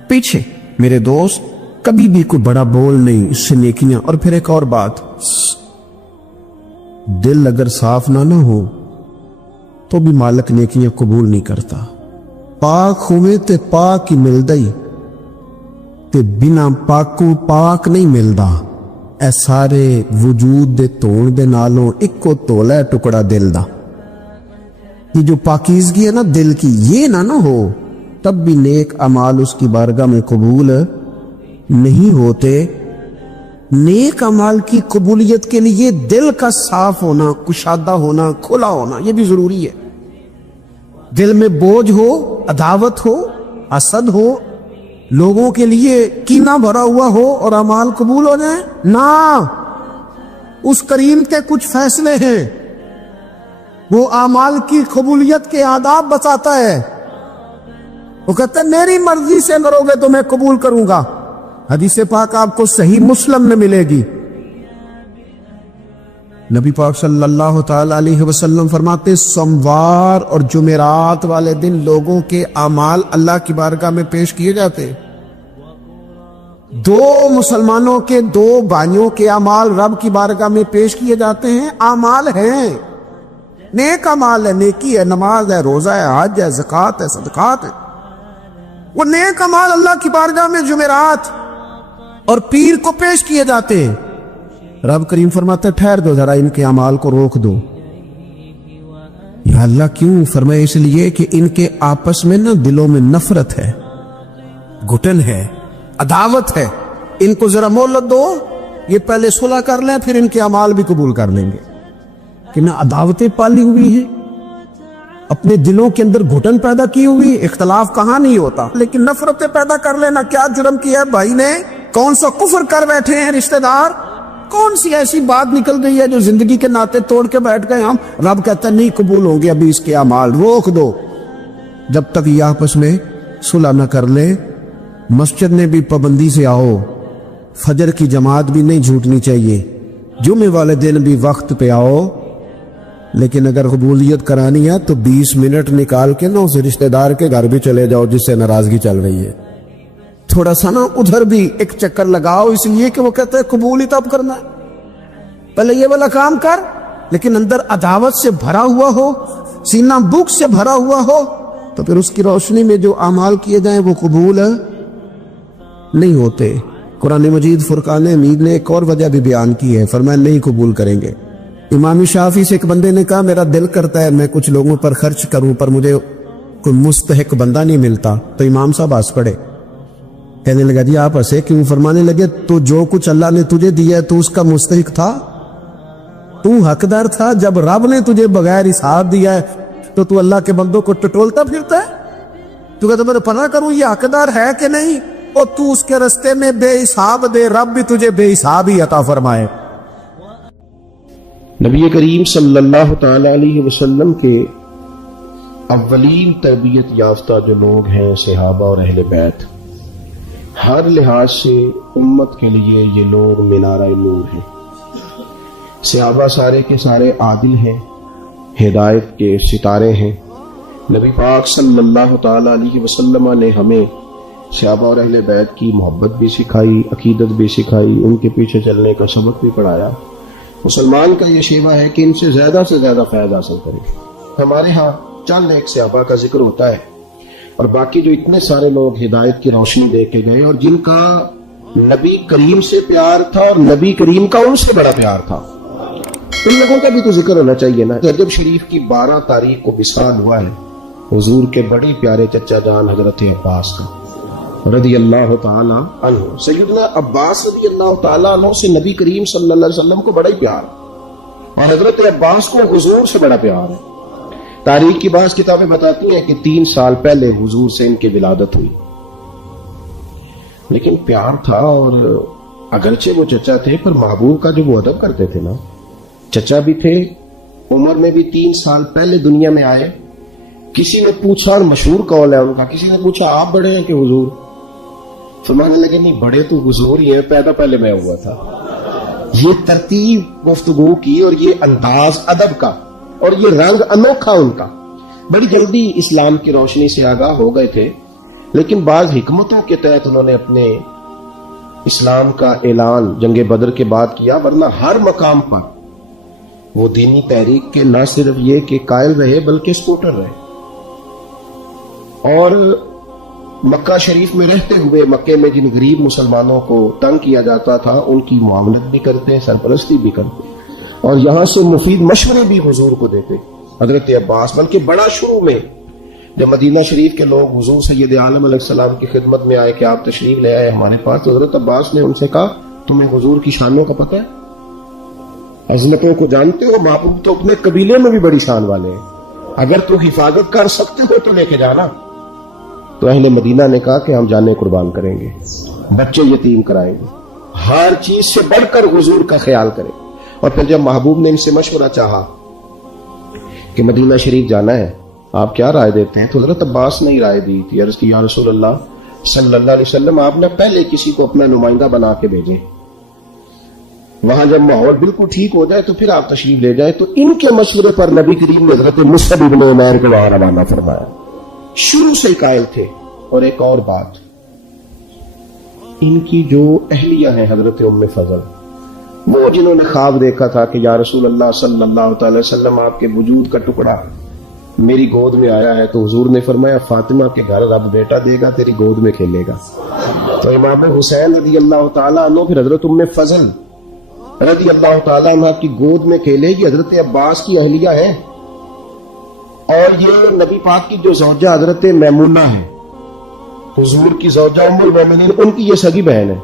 پیچھے. میرے دوست کبھی بھی کوئی بڑا بول نہیں, اس سے نیکیاں. اور پھر ایک اور بات, دل اگر صاف نہ ہو تو بھی مالک نیکیاں قبول نہیں کرتا. پاک ہوئے تے پاک ہی ملدائی تے بنا پاکوں پاک نہیں ملدا. اے سارے وجود دے تون دے نالوں ایک کو تولا ہے ٹکڑا دل دا. یہ جو پاکیزگی ہے نا دل کی, یہ نہ ہو تب بھی نیک اعمال اس کی بارگاہ میں قبول نہیں ہوتے. نیک اعمال کی قبولیت کے لیے دل کا صاف ہونا, کشادہ ہونا, کھلا ہونا یہ بھی ضروری ہے. دل میں بوجھ ہو, عداوت ہو, حسد ہو, لوگوں کے لیے کینہ بھرا ہوا ہو اور اعمال قبول ہو جائیں نہ. اس کریم کے کچھ فیصلے ہیں, وہ اعمال کی قبولیت کے آداب بتاتا ہے. وہ کہتا ہے میری مرضی سے کرو گے تو میں قبول کروں گا. حدیث پاک آپ کو صحیح مسلم میں ملے گی. نبی پاک صلی اللہ تعالی علیہ وسلم فرماتے سوموار اور جمعرات والے دن لوگوں کے اعمال اللہ کی بارگاہ میں پیش کیے جاتے. دو مسلمانوں کے دو بھائیوں کے اعمال رب کی بارگاہ میں پیش کیے جاتے ہیں. اعمال ہیں, نیک اعمال ہے, نیکی ہے, نماز ہے, روزہ ہے, حج ہے, زکوٰۃ ہے, صدقات ہے. وہ نیک اعمال اللہ کی بارگاہ میں جمعرات اور پیر کو پیش کیے جاتے ہیں. رب کریم فرماتا ہے ٹھہر دو ذرا, ان کے اعمال کو روک دو. یا اللہ کیوں؟ فرمائے اس لیے کہ ان کے آپس میں نا دلوں میں نفرت ہے, گھٹن ہے, عداوت ہے. ان کو ذرا مہلت دو, یہ پہلے صلح کر لیں پھر ان کے اعمال بھی قبول کر لیں گے. کہ نہ عداوتیں پالی ہوئی ہیں, اپنے دلوں کے اندر گھٹن پیدا کی ہوئی. اختلاف کہاں نہیں ہوتا, لیکن نفرتیں پیدا کر لینا. کیا جرم کیا ہے بھائی نے, کون سا کفر کر بیٹھے ہیں رشتہ دار, کون سی ایسی بات نکل گئی ہے جو زندگی کے ناطے توڑ کے بیٹھ گئے ہم. رب کہتا ہے نہیں قبول ہوں گے ابھی اس کے اعمال, روک دو جب تک یہ آپس میں صلح نہ کر لے. مسجد میں بھی پابندی سے آؤ, فجر کی جماعت بھی نہیں جھوٹنی چاہیے, جمعے والے دن بھی وقت پہ آؤ. لیکن اگر قبولیت کرانی ہے تو 20 منٹ نکال کے نا اس رشتہ دار کے گھر بھی چلے جاؤ جس سے ناراضگی چل رہی ہے. تھوڑا سا نا ادھر بھی ایک چکر لگاؤ, اس لیے کہ وہ کہتے ہیں قبول ہی تب کرنا ہے, پہلے یہ والا کام کر. لیکن اندر عداوت سے بھرا ہوا ہو, سینہ بھوک سے بھرا ہوا ہو, تو پھر اس کی روشنی میں جو اعمال کیے جائیں وہ قبول نہیں ہوتے. قرآن مجید فرقان حمید نے ایک اور وجہ بھی بیان کی ہے, فرمایا نہیں قبول کریں گے. امام شافعی سے ایک بندے نے کہا میرا دل کرتا ہے میں کچھ لوگوں پر خرچ کروں پر مجھے کوئی مستحق بندہ نہیں ملتا. تو امام صاحب ہنس پڑے, کہنے لگا جی آپ ہنسے کیوں؟ فرمانے لگے تو جو کچھ اللہ نے تجھے دیا ہے تو اس کا مستحق تھا، تو حقدار تھا؟ جب رب نے تجھے بغیر حساب دیا ہے تو اللہ کے بندوں کو ٹٹولتا پھرتا ہے؟ تو کہتا میں پتہ کروں یہ حقدار ہے کہ نہیں، اور تو اس کے رستے میں بے حساب دے، رب بھی تجھے بے حساب ہی عطا فرمائے۔ نبی کریم صلی اللہ تعالی علیہ وسلم کے اولین تربیت یافتہ جو لوگ ہیں صحابہ اور اہل بیت، ہر لحاظ سے امت کے لیے یہ لوگ مینارہ نور ہیں۔ صحابہ سارے کے سارے عادل ہیں، ہدایت کے ستارے ہیں۔ نبی پاک صلی اللہ تعالی علیہ وسلم نے ہمیں صحابہ اور اہل بیت کی محبت بھی سکھائی، عقیدت بھی سکھائی، ان کے پیچھے چلنے کا سبق بھی پڑھایا۔ مسلمان کا یہ شیوہ ہے کہ ان سے زیادہ فیض حاصل کرے۔ ہمارے ہاں چند ایک صحابہ کا ذکر ہوتا ہے، اور باقی جو اتنے سارے لوگ ہدایت کی روشنی دے کے گئے اور جن کا نبی کریم سے پیار تھا اور نبی کریم کا ان سے بڑا پیار تھا، ان لوگوں کا بھی تو ذکر ہونا چاہیے نا۔ رجب شریف کی 12 تاریخ کو وصال ہوا ہے حضور کے بڑے پیارے چچا جان حضرت عباس کا رضی اللہ تعالی عنہ۔ سیدنا عباس رضی اللہ تعالی عنہ سے نبی کریم صلی اللہ علیہ وسلم کو بڑا ہی پیار، اور حضرت عباس کو حضور سے بڑا پیار ہے۔ تاریخ کی بعض کتابیں بتاتی ہیں کہ 3 سال پہلے حضور سے ان کی ولادت ہوئی، لیکن پیار تھا۔ اور اگرچہ وہ چچا تھے پر محبوب کا جو وہ ادب کرتے تھے نا، چچا بھی تھے، عمر میں بھی 3 سال پہلے دنیا میں آئے۔ کسی نے پوچھا، اور مشہور قول ہے ان کا، کسی نے پوچھا آپ بڑے ہیں کہ حضور؟ فرمانے لگے نہیں، بڑے تو حضور ہی ہیں، پیدا پہلے میں ہوا تھا۔ یہ ترتیب گفتگو کی اور یہ انداز ادب کا اور یہ رنگ انوکھا ان کا۔ بڑی جلدی اسلام کی روشنی سے آگاہ ہو گئے تھے، لیکن بعض حکمتوں کے تحت انہوں نے اپنے اسلام کا اعلان جنگ بدر کے بعد کیا، ورنہ ہر مقام پر وہ دینی تحریک کے نہ صرف یہ کہ قائل رہے بلکہ سپورٹر رہے۔ اور مکہ شریف میں رہتے ہوئے مکے میں جن غریب مسلمانوں کو تنگ کیا جاتا تھا ان کی معاملت بھی کرتے، سرپرستی بھی کرتے، اور یہاں سے مفید مشورے بھی حضور کو دیتے حضرت عباس۔ بلکہ بڑا شروع میں جب مدینہ شریف کے لوگ حضور سید عالم علیہ السلام کی خدمت میں آئے کہ آپ تشریف لے آئے ہمارے پاس، تو حضرت عباس نے ان سے کہا تمہیں حضور کی شانوں کا پتہ ہے؟ عظمتوں کو جانتے ہو؟ محبوب تو اپنے قبیلے میں بھی بڑی شان والے ہیں، اگر تو حفاظت کر سکتے ہو تو لے کے جانا۔ تو اہل مدینہ نے کہا کہ ہم جانے قربان کریں گے، بچے یتیم کرائیں گے، ہر چیز سے بڑھ کر حضور کا خیال کریں۔ اور پھر جب محبوب نے ان سے مشورہ چاہا کہ مدینہ شریف جانا ہے، آپ کیا رائے دیتے ہیں؟ تو حضرت عباس نے ہی رائے دی تھی، عرض کی یا رسول اللہ صلی اللہ علیہ وسلم، آپ نے پہلے کسی کو اپنا نمائندہ بنا کے بھیجیں، وہاں جب ماحول بالکل ٹھیک ہو جائے تو پھر آپ تشریف لے جائیں۔ تو ان کے مشورے پر نبی کریم نے حضرت مصعب ابن عمیر کو وہاں روانہ فرمایا۔ شروع سے قائل تھے۔ اور ایک اور بات، ان کی جو اہلیہ ہیں حضرت ام فضل، وہ جنہوں نے خواب دیکھا تھا کہ یا رسول اللہ صلی اللہ تعالی وسلم آپ کے وجود کا ٹکڑا میری گود میں آیا ہے، تو حضور نے فرمایا فاطمہ کے گھر رب بیٹا دے گا، تیری گود میں کھیلے گا۔ تو امام حسین رضی اللہ تعالیٰ عنہ پھر حضرت ام فضل رضی اللہ تعالیٰ عنہ کی گود میں کھیلے گی، حضرت عباس کی اہلیہ ہیں۔ اور یہ نبی پاک کی جو زوجہ حضرت میمونہ ہے، حضور کی زوجہ ام المومنین، ان کی یہ سگی بہن ہے۔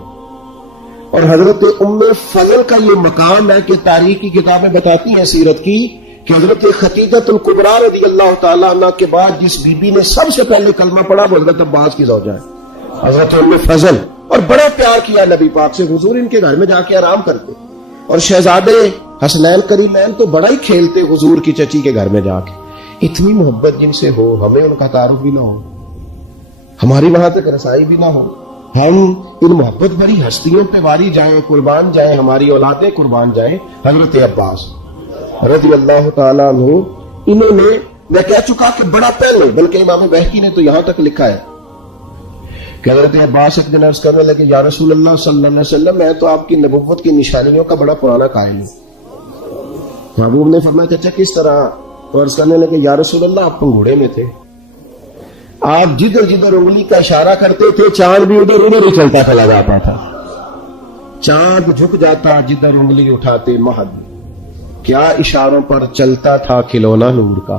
اور حضرت ام فضل کا یہ مقام ہے کہ تاریخ کی کتابیں بتاتی ہیں سیرت کی کہ حضرت خدیجہ الکبریٰ رضی اللہ تعالیٰ عنہ کے بعد جس بی بی نے سب سے پہلے کلمہ پڑھا وہ حضرت عباس کی زوجہ ہے، حضرت ام فضل۔ اور بڑا پیار کیا نبی پاک سے، حضور ان کے گھر میں جا کے آرام کرتے، اور شہزادے حسنین کریمین تو بڑا ہی کھیلتے حضور کی چچی کے گھر میں جا کے۔ اتنی محبت جن سے ہو، ہمیں ان کا تعارف بھی نہ ہو، ہماری وہاں تک رسائی بھی نہ ہو، ہم ان محبت بڑی ہستیوں پہ واری جائیں، قربان جائیں، ہماری اولادیں قربان جائیں۔ حضرت عباس رضی اللہ تعالیٰ عنہ، انہوں نے، میں کہہ چکا کہ بڑا پہلے، بلکہ امام بہقی نے تو یہاں تک لکھا ہے کہ حضرت عباس ایک دن عرض کرنے لگے یا رسول اللہ صلی اللہ علیہ وسلم، میں تو آپ کی نبوت کی نشانیوں کا بڑا پرانا قائل ہوں۔ محبوب نے فرمایا چچا کس طرح؟ تو عرض کرنے لگے یا رسول اللہ آپ پنگھوڑے میں تھے، آپ جدھر جدھر انگلی کا اشارہ کرتے تھے چاند بھی ادھر ادھر ہی چلتا چلا جاتا تھا، چاند جھک جاتا جدھر انگلی اٹھاتے مہد، کیا اشاروں پر چلتا تھا کھلونا نور کا۔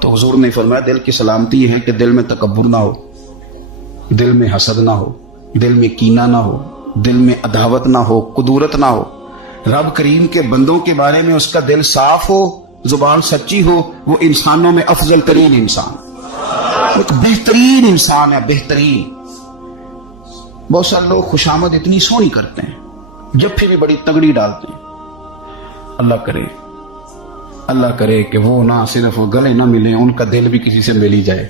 تو حضور نے فرمایا دل کی سلامتی یہ ہے کہ دل میں تکبر نہ ہو، دل میں حسد نہ ہو، دل میں کینہ نہ ہو، دل میں عداوت نہ ہو، کدورت نہ ہو، رب کریم کے بندوں کے بارے میں اس کا دل صاف ہو، زبان سچی ہو، وہ انسانوں میں افضل ترین انسان، ایک بہترین انسان ہے، بہترین۔ بہت سارے لوگ خوشامد اتنی سونی کرتے ہیں، جب پھر بھی بڑی تگڑی ڈالتے ہیں۔ اللہ کرے کہ وہ نہ صرف گلے نہ ملیں، ان کا دل بھی کسی سے مل ہی جائے۔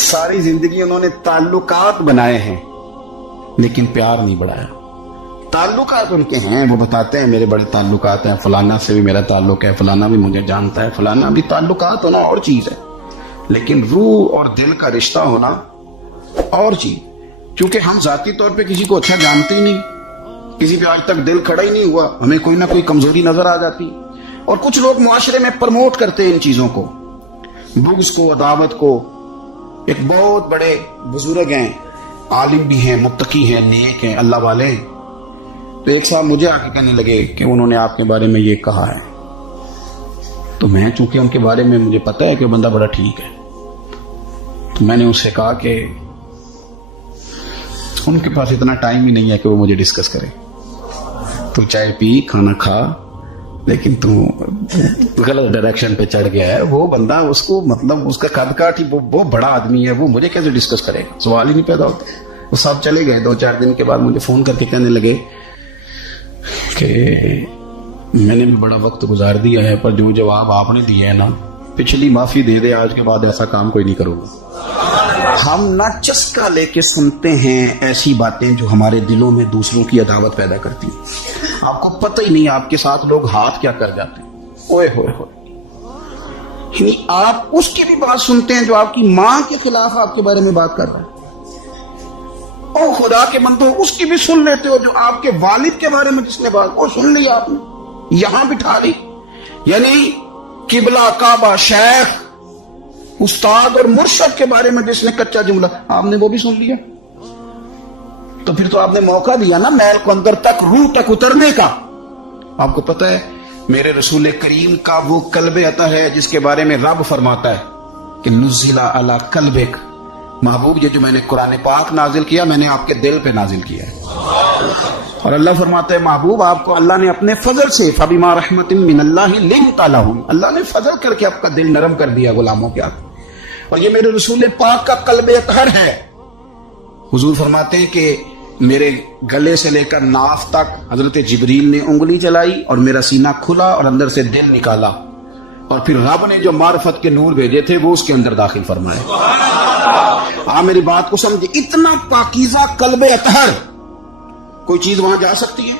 ساری زندگی انہوں نے تعلقات بنائے ہیں لیکن پیار نہیں بڑھایا۔ تعلقات ان کے ہیں، وہ بتاتے ہیں میرے بڑے تعلقات ہیں، فلانا سے بھی میرا تعلق ہے، فلانا بھی مجھے جانتا ہے، فلانا بھی۔ تعلقات ہونا اور چیز ہے، لیکن روح اور دل کا رشتہ ہونا اور چیز۔ چونکہ ہم ذاتی طور پہ کسی کو اچھا جانتے ہی نہیں، کسی پہ آج تک دل کھڑا ہی نہیں ہوا، ہمیں کوئی نہ کوئی کمزوری نظر آ جاتی، اور کچھ لوگ معاشرے میں پرموٹ کرتے ہیں ان چیزوں کو، بغض کو، عداوت کو۔ ایک بہت بڑے بزرگ ہیں، عالم بھی ہیں، متقی ہیں، نیک ہیں، اللہ والے ہیں، تو ایک صاحب مجھے آ کے کہنے لگے کہ انہوں نے آپ کے بارے میں یہ کہا ہے۔ تو میں چونکہ ان کے بارے میں مجھے پتا ہے کہ وہ بندہ بڑا ٹھیک ہے، تو میں نے ان سے کہا کہ ان کے پاس اتنا ٹائم ہی نہیں ہے کہ وہ مجھے ڈسکس کرے، تو چائے پی، کھانا کھا، لیکن تو غلط ڈائریکشن پہ چڑھ گیا ہے۔ وہ بندہ، اس کو مطلب اس کا قد کاٹ ہی، وہ بڑا آدمی ہے، وہ مجھے کیسے ڈسکس کرے گا، سوال ہی نہیں پیدا ہوتا۔ وہ صاحب چلے گئے، 2-4 دن کے بعد مجھے فون کر کے کہنے لگے کہ میں نے بھی بڑا وقت گزار دیا ہے، پر جو جواب آپ نے دیا ہے نا، پچھلی معافی دے دے، آج کے بعد ایسا کام کوئی نہیں کروں گا۔ ہم نہ چسکا لے کے سنتے ہیں ایسی باتیں جو ہمارے دلوں میں دوسروں کی عداوت پیدا کرتی ہیں۔ آپ کو پتہ ہی نہیں آپ کے ساتھ لوگ ہاتھ کیا کر جاتے ہیں۔ اوئے ہوئے ہوئے، یعنی آپ اس کی بھی بات سنتے ہیں جو آپ کی ماں کے خلاف آپ کے بارے میں بات کر رہا ہے، او خدا کے بندو، اس کی بھی سن لیتے ہو جو آپ کے والد کے بارے میں جس نے بات، وہ سن لی آپ نے، یہاں بٹھا لی، یعنی قبلہ، کعبہ، شیخ، استاد اور مرشد کے بارے میں جس نے کچا جملہ، آپ نے وہ بھی سن لیا، تو پھر تو آپ نے موقع دیا نا میل کو اندر تک، روح تک اترنے کا۔ آپ کو پتہ ہے میرے رسول کریم کا وہ قلب عطا ہے جس کے بارے میں رب فرماتا ہے کہ نزل علی قلبک، محبوب یہ جو میں نے قرآن پاک نازل کیا، میں نے آپ کے دل پہ نازل کیا ہے۔ اور اللہ فرماتا ہے محبوب آپ کو اللہ نے اپنے فضل سے، فبما رحمت من اللہ لنت لہم، اللہ نے فضل کر کے آپ کا دل نرم کر دیا غلاموں کے ہاتھ۔ اور یہ میرے رسول پاک کا قلب اطہر ہے۔ حضور فرماتے ہیں کہ میرے گلے سے لے کر ناف تک حضرت جبریل نے انگلی چلائی اور میرا سینہ کھلا اور اندر سے دل نکالا، اور پھر رب نے جو معرفت کے نور بھیجے تھے وہ اس کے اندر داخل فرمائے۔ آپ میری بات کو سمجھے، اتنا پاکیزہ قلب اطہر، کوئی چیز وہاں جا سکتی ہے؟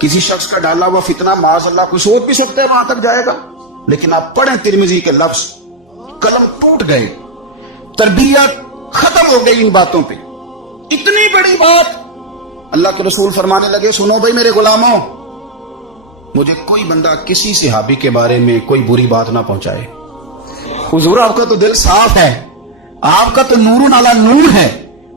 کسی شخص کا ڈالا ہوا فتنہ معاذ اللہ کوئی سوچ بھی سکتا ہے وہاں تک جائے گا؟ لیکن آپ پڑھیں ترمذی کے لفظ، قلم ٹوٹ گئے، تربیت ختم ہو گئی ان باتوں پہ۔ اتنی بڑی بات اللہ کے رسول فرمانے لگے، سنو بھائی میرے غلاموں، مجھے کوئی بندہ کسی صحابی کے بارے میں کوئی بری بات نہ پہنچائے۔ حضور آپ کا تو دل صاف ہے، آپ کا تو نور علی نور ہے،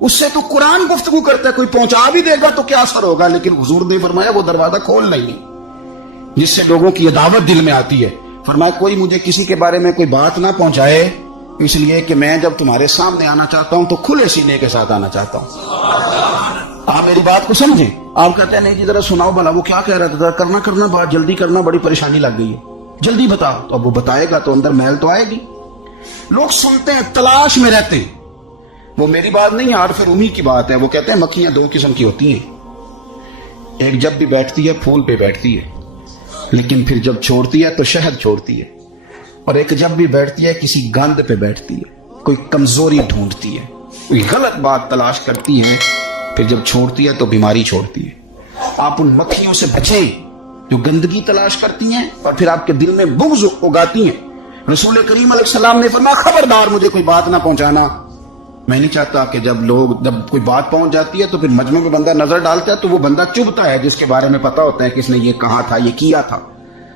اس سے تو قرآن گفتگو کرتا ہے، کوئی پہنچا بھی دے گا تو کیا اثر ہوگا؟ لیکن حضور نے فرمایا وہ دروازہ کھول نہیں جس سے لوگوں کی عداوت دل میں آتی ہے۔ فرمایا کوئی مجھے کسی کے بارے میں کوئی بات نہ پہنچائے، اس لیے کہ میں جب تمہارے سامنے آنا چاہتا ہوں تو کھلے سینے کے ساتھ آنا چاہتا ہوں۔ آپ میری بات کو سمجھیں۔ آپ کہتے ہیں نہیں جی ذرا سناؤ بھلا وہ کیا کہہ رہا تھا، کرنا بات جلدی کرنا، بڑی پریشانی لگ گئی ہے، جلدی بتاؤ۔ تو اب وہ بتائے گا تو اندر محل تو آئے گی۔ لوگ سنتے ہیں، تلاش میں رہتے ہیں۔ وہ میری بات نہیں، عارف رومی کی بات ہے۔ وہ کہتے ہیں مکھیاں 2 قسم کی ہوتی ہیں، ایک جب بھی بیٹھتی ہے پھول پہ بیٹھتی ہے، لیکن پھر جب چھوڑتی ہے تو شہد چھوڑتی ہے، اور ایک جب بھی بیٹھتی ہے کسی گند پہ بیٹھتی ہے، کوئی کمزوری ڈھونڈتی ہے، کوئی غلط بات تلاش کرتی ہے، پھر جب چھوڑتی ہے تو بیماری چھوڑتی ہے۔ آپ ان مکھیوں سے بچیں جو گندگی تلاش کرتی ہیں اور پھر آپ کے دل میں بغض اگاتی ہیں۔ رسول کریم علیہ السلام نے فرمایا خبردار مجھے کوئی بات نہ پہنچانا۔ میں نہیں چاہتا کہ جب کوئی بات پہنچ جاتی ہے تو پھر مجمع میں بندہ نظر ڈالتا ہے تو وہ بندہ چبھتا ہے جس کے بارے میں پتا ہوتا ہے کہ اس نے یہ کہا تھا، یہ کیا تھا۔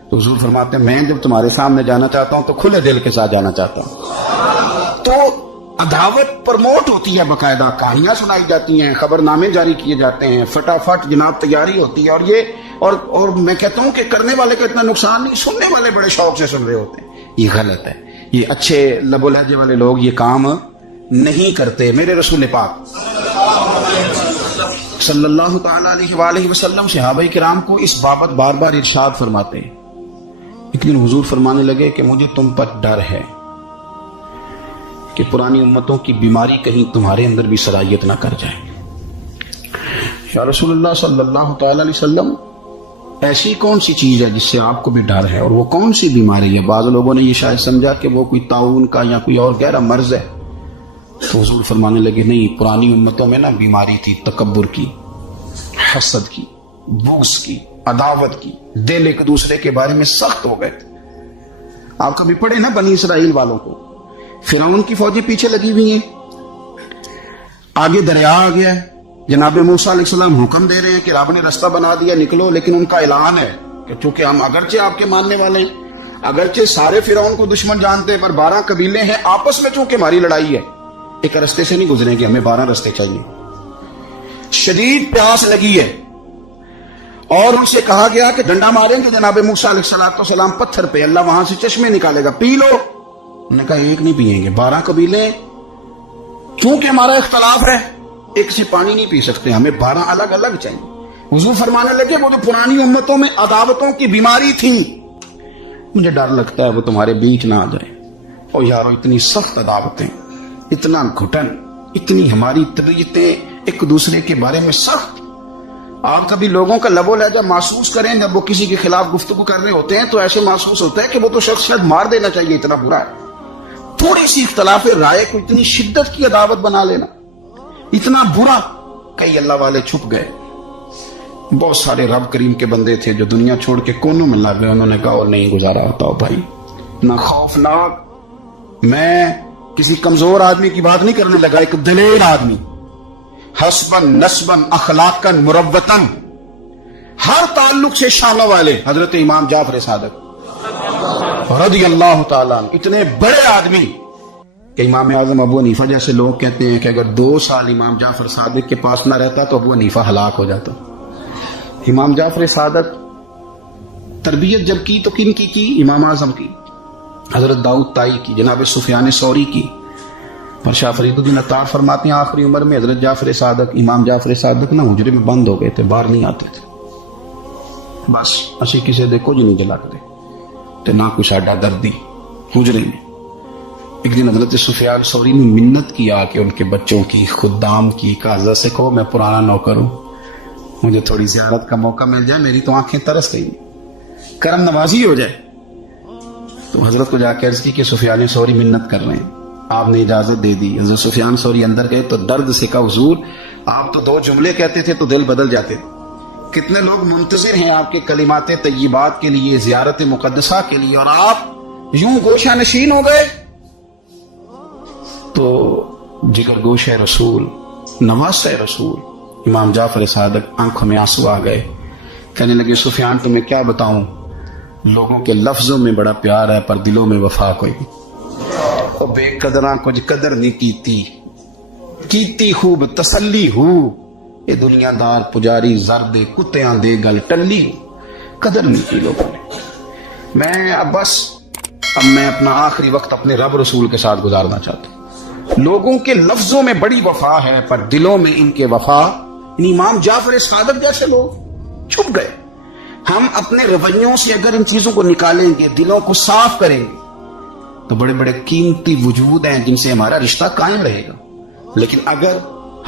تو حضور فرماتے ہیں میں جب تمہارے سامنے جانا چاہتا ہوں تو کھلے دل کے ساتھ جانا چاہتا ہوں۔ تو عداوت پرموٹ ہوتی ہے، باقاعدہ کہانیاں سنائی جاتی ہیں، خبر نامے جاری کیے جاتے ہیں، فٹافٹ جناب تیاری ہوتی ہے، اور میں کہتا ہوں کہ کرنے والے کا اتنا نقصان نہیں، سننے والے بڑے شوق سے سن رہے ہوتے ہیں۔ یہ غلط ہے، یہ اچھے لب و لہجے والے لوگ یہ کام نہیں کرتے. میرے رسول پاک صلی اللہ تعالی علیہ وآلہ وسلم صحابہ کرام کو اس بابت بار بار ارشاد فرماتے ہیں. ایک دن حضور فرمانے لگے کہ مجھے تم پر ڈر ہے کہ پرانی امتوں کی بیماری کہیں تمہارے اندر بھی سرایت نہ کر جائے. یا رسول اللہ صلی اللہ تعالی علیہ وسلم ایسی کون سی چیز ہے جس سے آپ کو بھی ڈر ہے, اور وہ کون سی بیماری ہے؟ بعض لوگوں نے یہ شاید سمجھا کہ وہ کوئی طاعون کا یا کوئی اور گہرا مرض ہے. تو حضور فرمانے لگے نہیں, پرانی امتوں میں نا بیماری تھی تکبر کی, حسد کی, بغض کی, عداوت کی, دل ایک دوسرے کے بارے میں سخت ہو گئے تھے. آپ کبھی پڑھے نا بنی اسرائیل والوں کو, فرعون کی فوجیں پیچھے لگی ہوئی ہیں, آگے دریا آ گیا ہے, جناب موسیٰ علیہ السلام حکم دے رہے ہیں کہ رب نے رستہ بنا دیا نکلو, لیکن ان کا اعلان ہے کہ چونکہ ہم اگرچہ آپ کے ماننے والے ہیں, اگرچہ سارے فرعون کو دشمن جانتے ہیں, پر 12 قبیلے ہیں, آپس میں چونکہ ہماری لڑائی ہے, ایک رستے سے نہیں گزریں گے, ہمیں 12 رستے چاہیے. شدید پیاس لگی ہے اور ان سے کہا گیا کہ ڈنڈا ماریں گے جناب موسیٰ علیہ السلام پتھر پہ, اللہ وہاں سے چشمے نکالے گا, پی لو. انہوں نے کہا ایک نہیں پیئیں گے, 12 قبیلے چونکہ ہمارا اختلاف ہے ایک سے پانی نہیں پی سکتے, ہمیں 12 الگ الگ چاہیے. حضور فرمانے لگے وہ تو پرانی امتوں میں عداوتوں کی بیماری تھی, مجھے ڈر لگتا ہے وہ تمہارے بیچ نہ آ جائے. اور یارو اتنی سخت عداوتیں, اتنا گھٹن, اتنی ہماری طبیعتیں ایک دوسرے کے بارے میں سخت. آپ کبھی لوگوں کا لب و لہجہ محسوس کریں جب وہ کسی کے خلاف گفتگو کر رہے ہوتے ہیں تو ایسے محسوس ہوتا ہے کہ وہ تو شخص شاید مار دینا چاہیے, اتنا برا ہے. تھوڑی سی اختلاف رائے کو اتنی شدت کی عداوت بنا لینا, اتنا برا. کئی اللہ والے چھپ گئے, بہت سارے رب کریم کے بندے تھے جو دنیا چھوڑ کے کونوں میں لگ گئے, انہوں نے کہا اور نہیں گزارا ہوتا ہو بھائی, نہ خوفناک. میں کسی کمزور آدمی کی بات نہیں کرنے لگا, ایک دلیر آدمی, حسبن نسبن اخلاقن مروتن, ہر تعلق سے شانوں والے حضرت امام جعفر صادق رضی اللہ تعالیٰ عنہ, اتنے بڑے آدمی کہ امام اعظم ابو حنیفہ جیسے لوگ کہتے ہیں کہ اگر 2 سال امام جعفر صادق کے پاس نہ رہتا تو ابو حنیفہ ہلاک ہو جاتا. امام جعفر صادق تربیت جب کی تو کن کی امام اعظم کی, حضرت داؤد طائی کی, جناب سفیان ثوری کی. پر شاہ فرید الدین عطار فرماتے ہیں آخری عمر میں حضرت جعفر صادق, امام جعفر صادق نا حجرے میں بند ہو گئے تھے, باہر نہیں آتے تھے. بس اسی کسی دے کچھ نہیں جلاتے تے نہ کوئی ساڈا دردی حجرے میں. ایک دن حضرت سفیان ثوری نے منت کیا کہ ان کے بچوں کی, خدام کی, قاضی سے کہو میں پرانا نوکر ہوں, مجھے تھوڑی زیارت کا موقع مل جائے, میری تو آنکھیں ترس گئی, کرم نوازی ہو جائے. تو حضرت کو جا کے عرض کی کہ سفیان ثوری منت کر رہے ہیں, آپ نے اجازت دے دی. حضرت سفیان ثوری اندر گئے تو درد سے کہا حضور آپ تو 2 جملے کہتے تھے تو دل بدل جاتے. کتنے لوگ منتظر ہیں آپ کے کلمات طیبات کے لیے, زیارت مقدسہ کے لیے, اور آپ یوں گوشہ نشین ہو گئے. تو جگر گوش رسول, نواز رسول امام جعفر صادق آنکھوں میں آنسو آ گئے, کہنے لگے سفیان تمہیں کیا بتاؤں, لوگوں کے لفظوں میں بڑا پیار ہے پر دلوں میں وفا کوئی, اور بے قدراں کچھ قدر نہیں کیتی خوب تسلی ہو, یہ دنیا دار پجاری زرد کتیاں دے گل ٹلی, قدر نہیں کی لوگوں نے. میں اپنا آخری وقت اپنے رب رسول کے ساتھ گزارنا چاہتا ہوں. لوگوں کے لفظوں میں بڑی وفا ہے پر دلوں میں ان کے وفا. امام جعفر صادق جیسے لوگ چھپ گئے. ہم اپنے رویوں سے اگر ان چیزوں کو نکالیں گے, دلوں کو صاف کریں گے, تو بڑے بڑے قیمتی وجود ہیں جن سے ہمارا رشتہ قائم رہے گا. لیکن اگر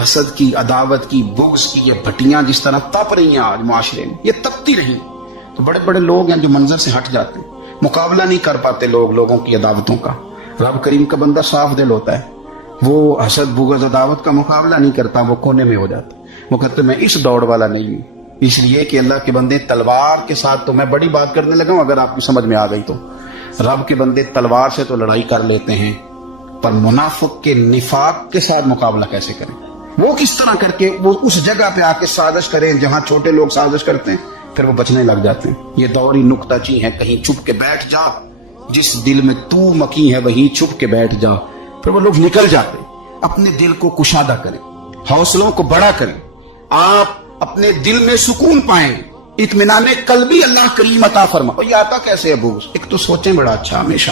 حسد کی, عداوت کی, بغض کی یہ بھٹیاں جس طرح تپ رہی ہیں آج معاشرے میں, یہ تپتی رہی, تو بڑے بڑے لوگ ہیں جو منظر سے ہٹ جاتے ہیں, مقابلہ نہیں کر پاتے لوگوں کی عداوتوں کا. رب کریم کا بندہ صاف دل ہوتا ہے, وہ حسد بغض عداوت کا مقابلہ نہیں کرتا, وہ کونے میں ہو جاتا. وہ کہتے میں اس دوڑ والا نہیں ہوں, اس لیے کہ اللہ کے بندے تلوار کے ساتھ, تو میں بڑی بات کرنے لگا ہوں اگر آپ کو سمجھ میں آ گئی تو, رب کے بندے تلوار سے تو لڑائی کر لیتے ہیں, پر منافق کے نفاق کے ساتھ مقابلہ کیسے کریں؟ وہ کس طرح کر کے وہ اس جگہ پہ آ کے سازش کریں جہاں چھوٹے لوگ سازش کرتے ہیں, پھر وہ بچنے لگ جاتے ہیں. یہ دور ہی نکتہ چی ہے, کہیں چھپ کے بیٹھ جا, جس دل میں تو مکی ہے وہیں چھپ کے بیٹھ جا. پھر وہ لوگ نکل جاتے. اپنے دل کو کشادہ کریں, حوصلوں کو بڑا کریں, آپ اپنے دل میں سکون پائیں, اطمینان قلبی اللہ کریم عطا فرما. اور یہ آتا کیسے ہے بغض؟ ایک تو سوچیں بڑا اچھا ہمیشہ,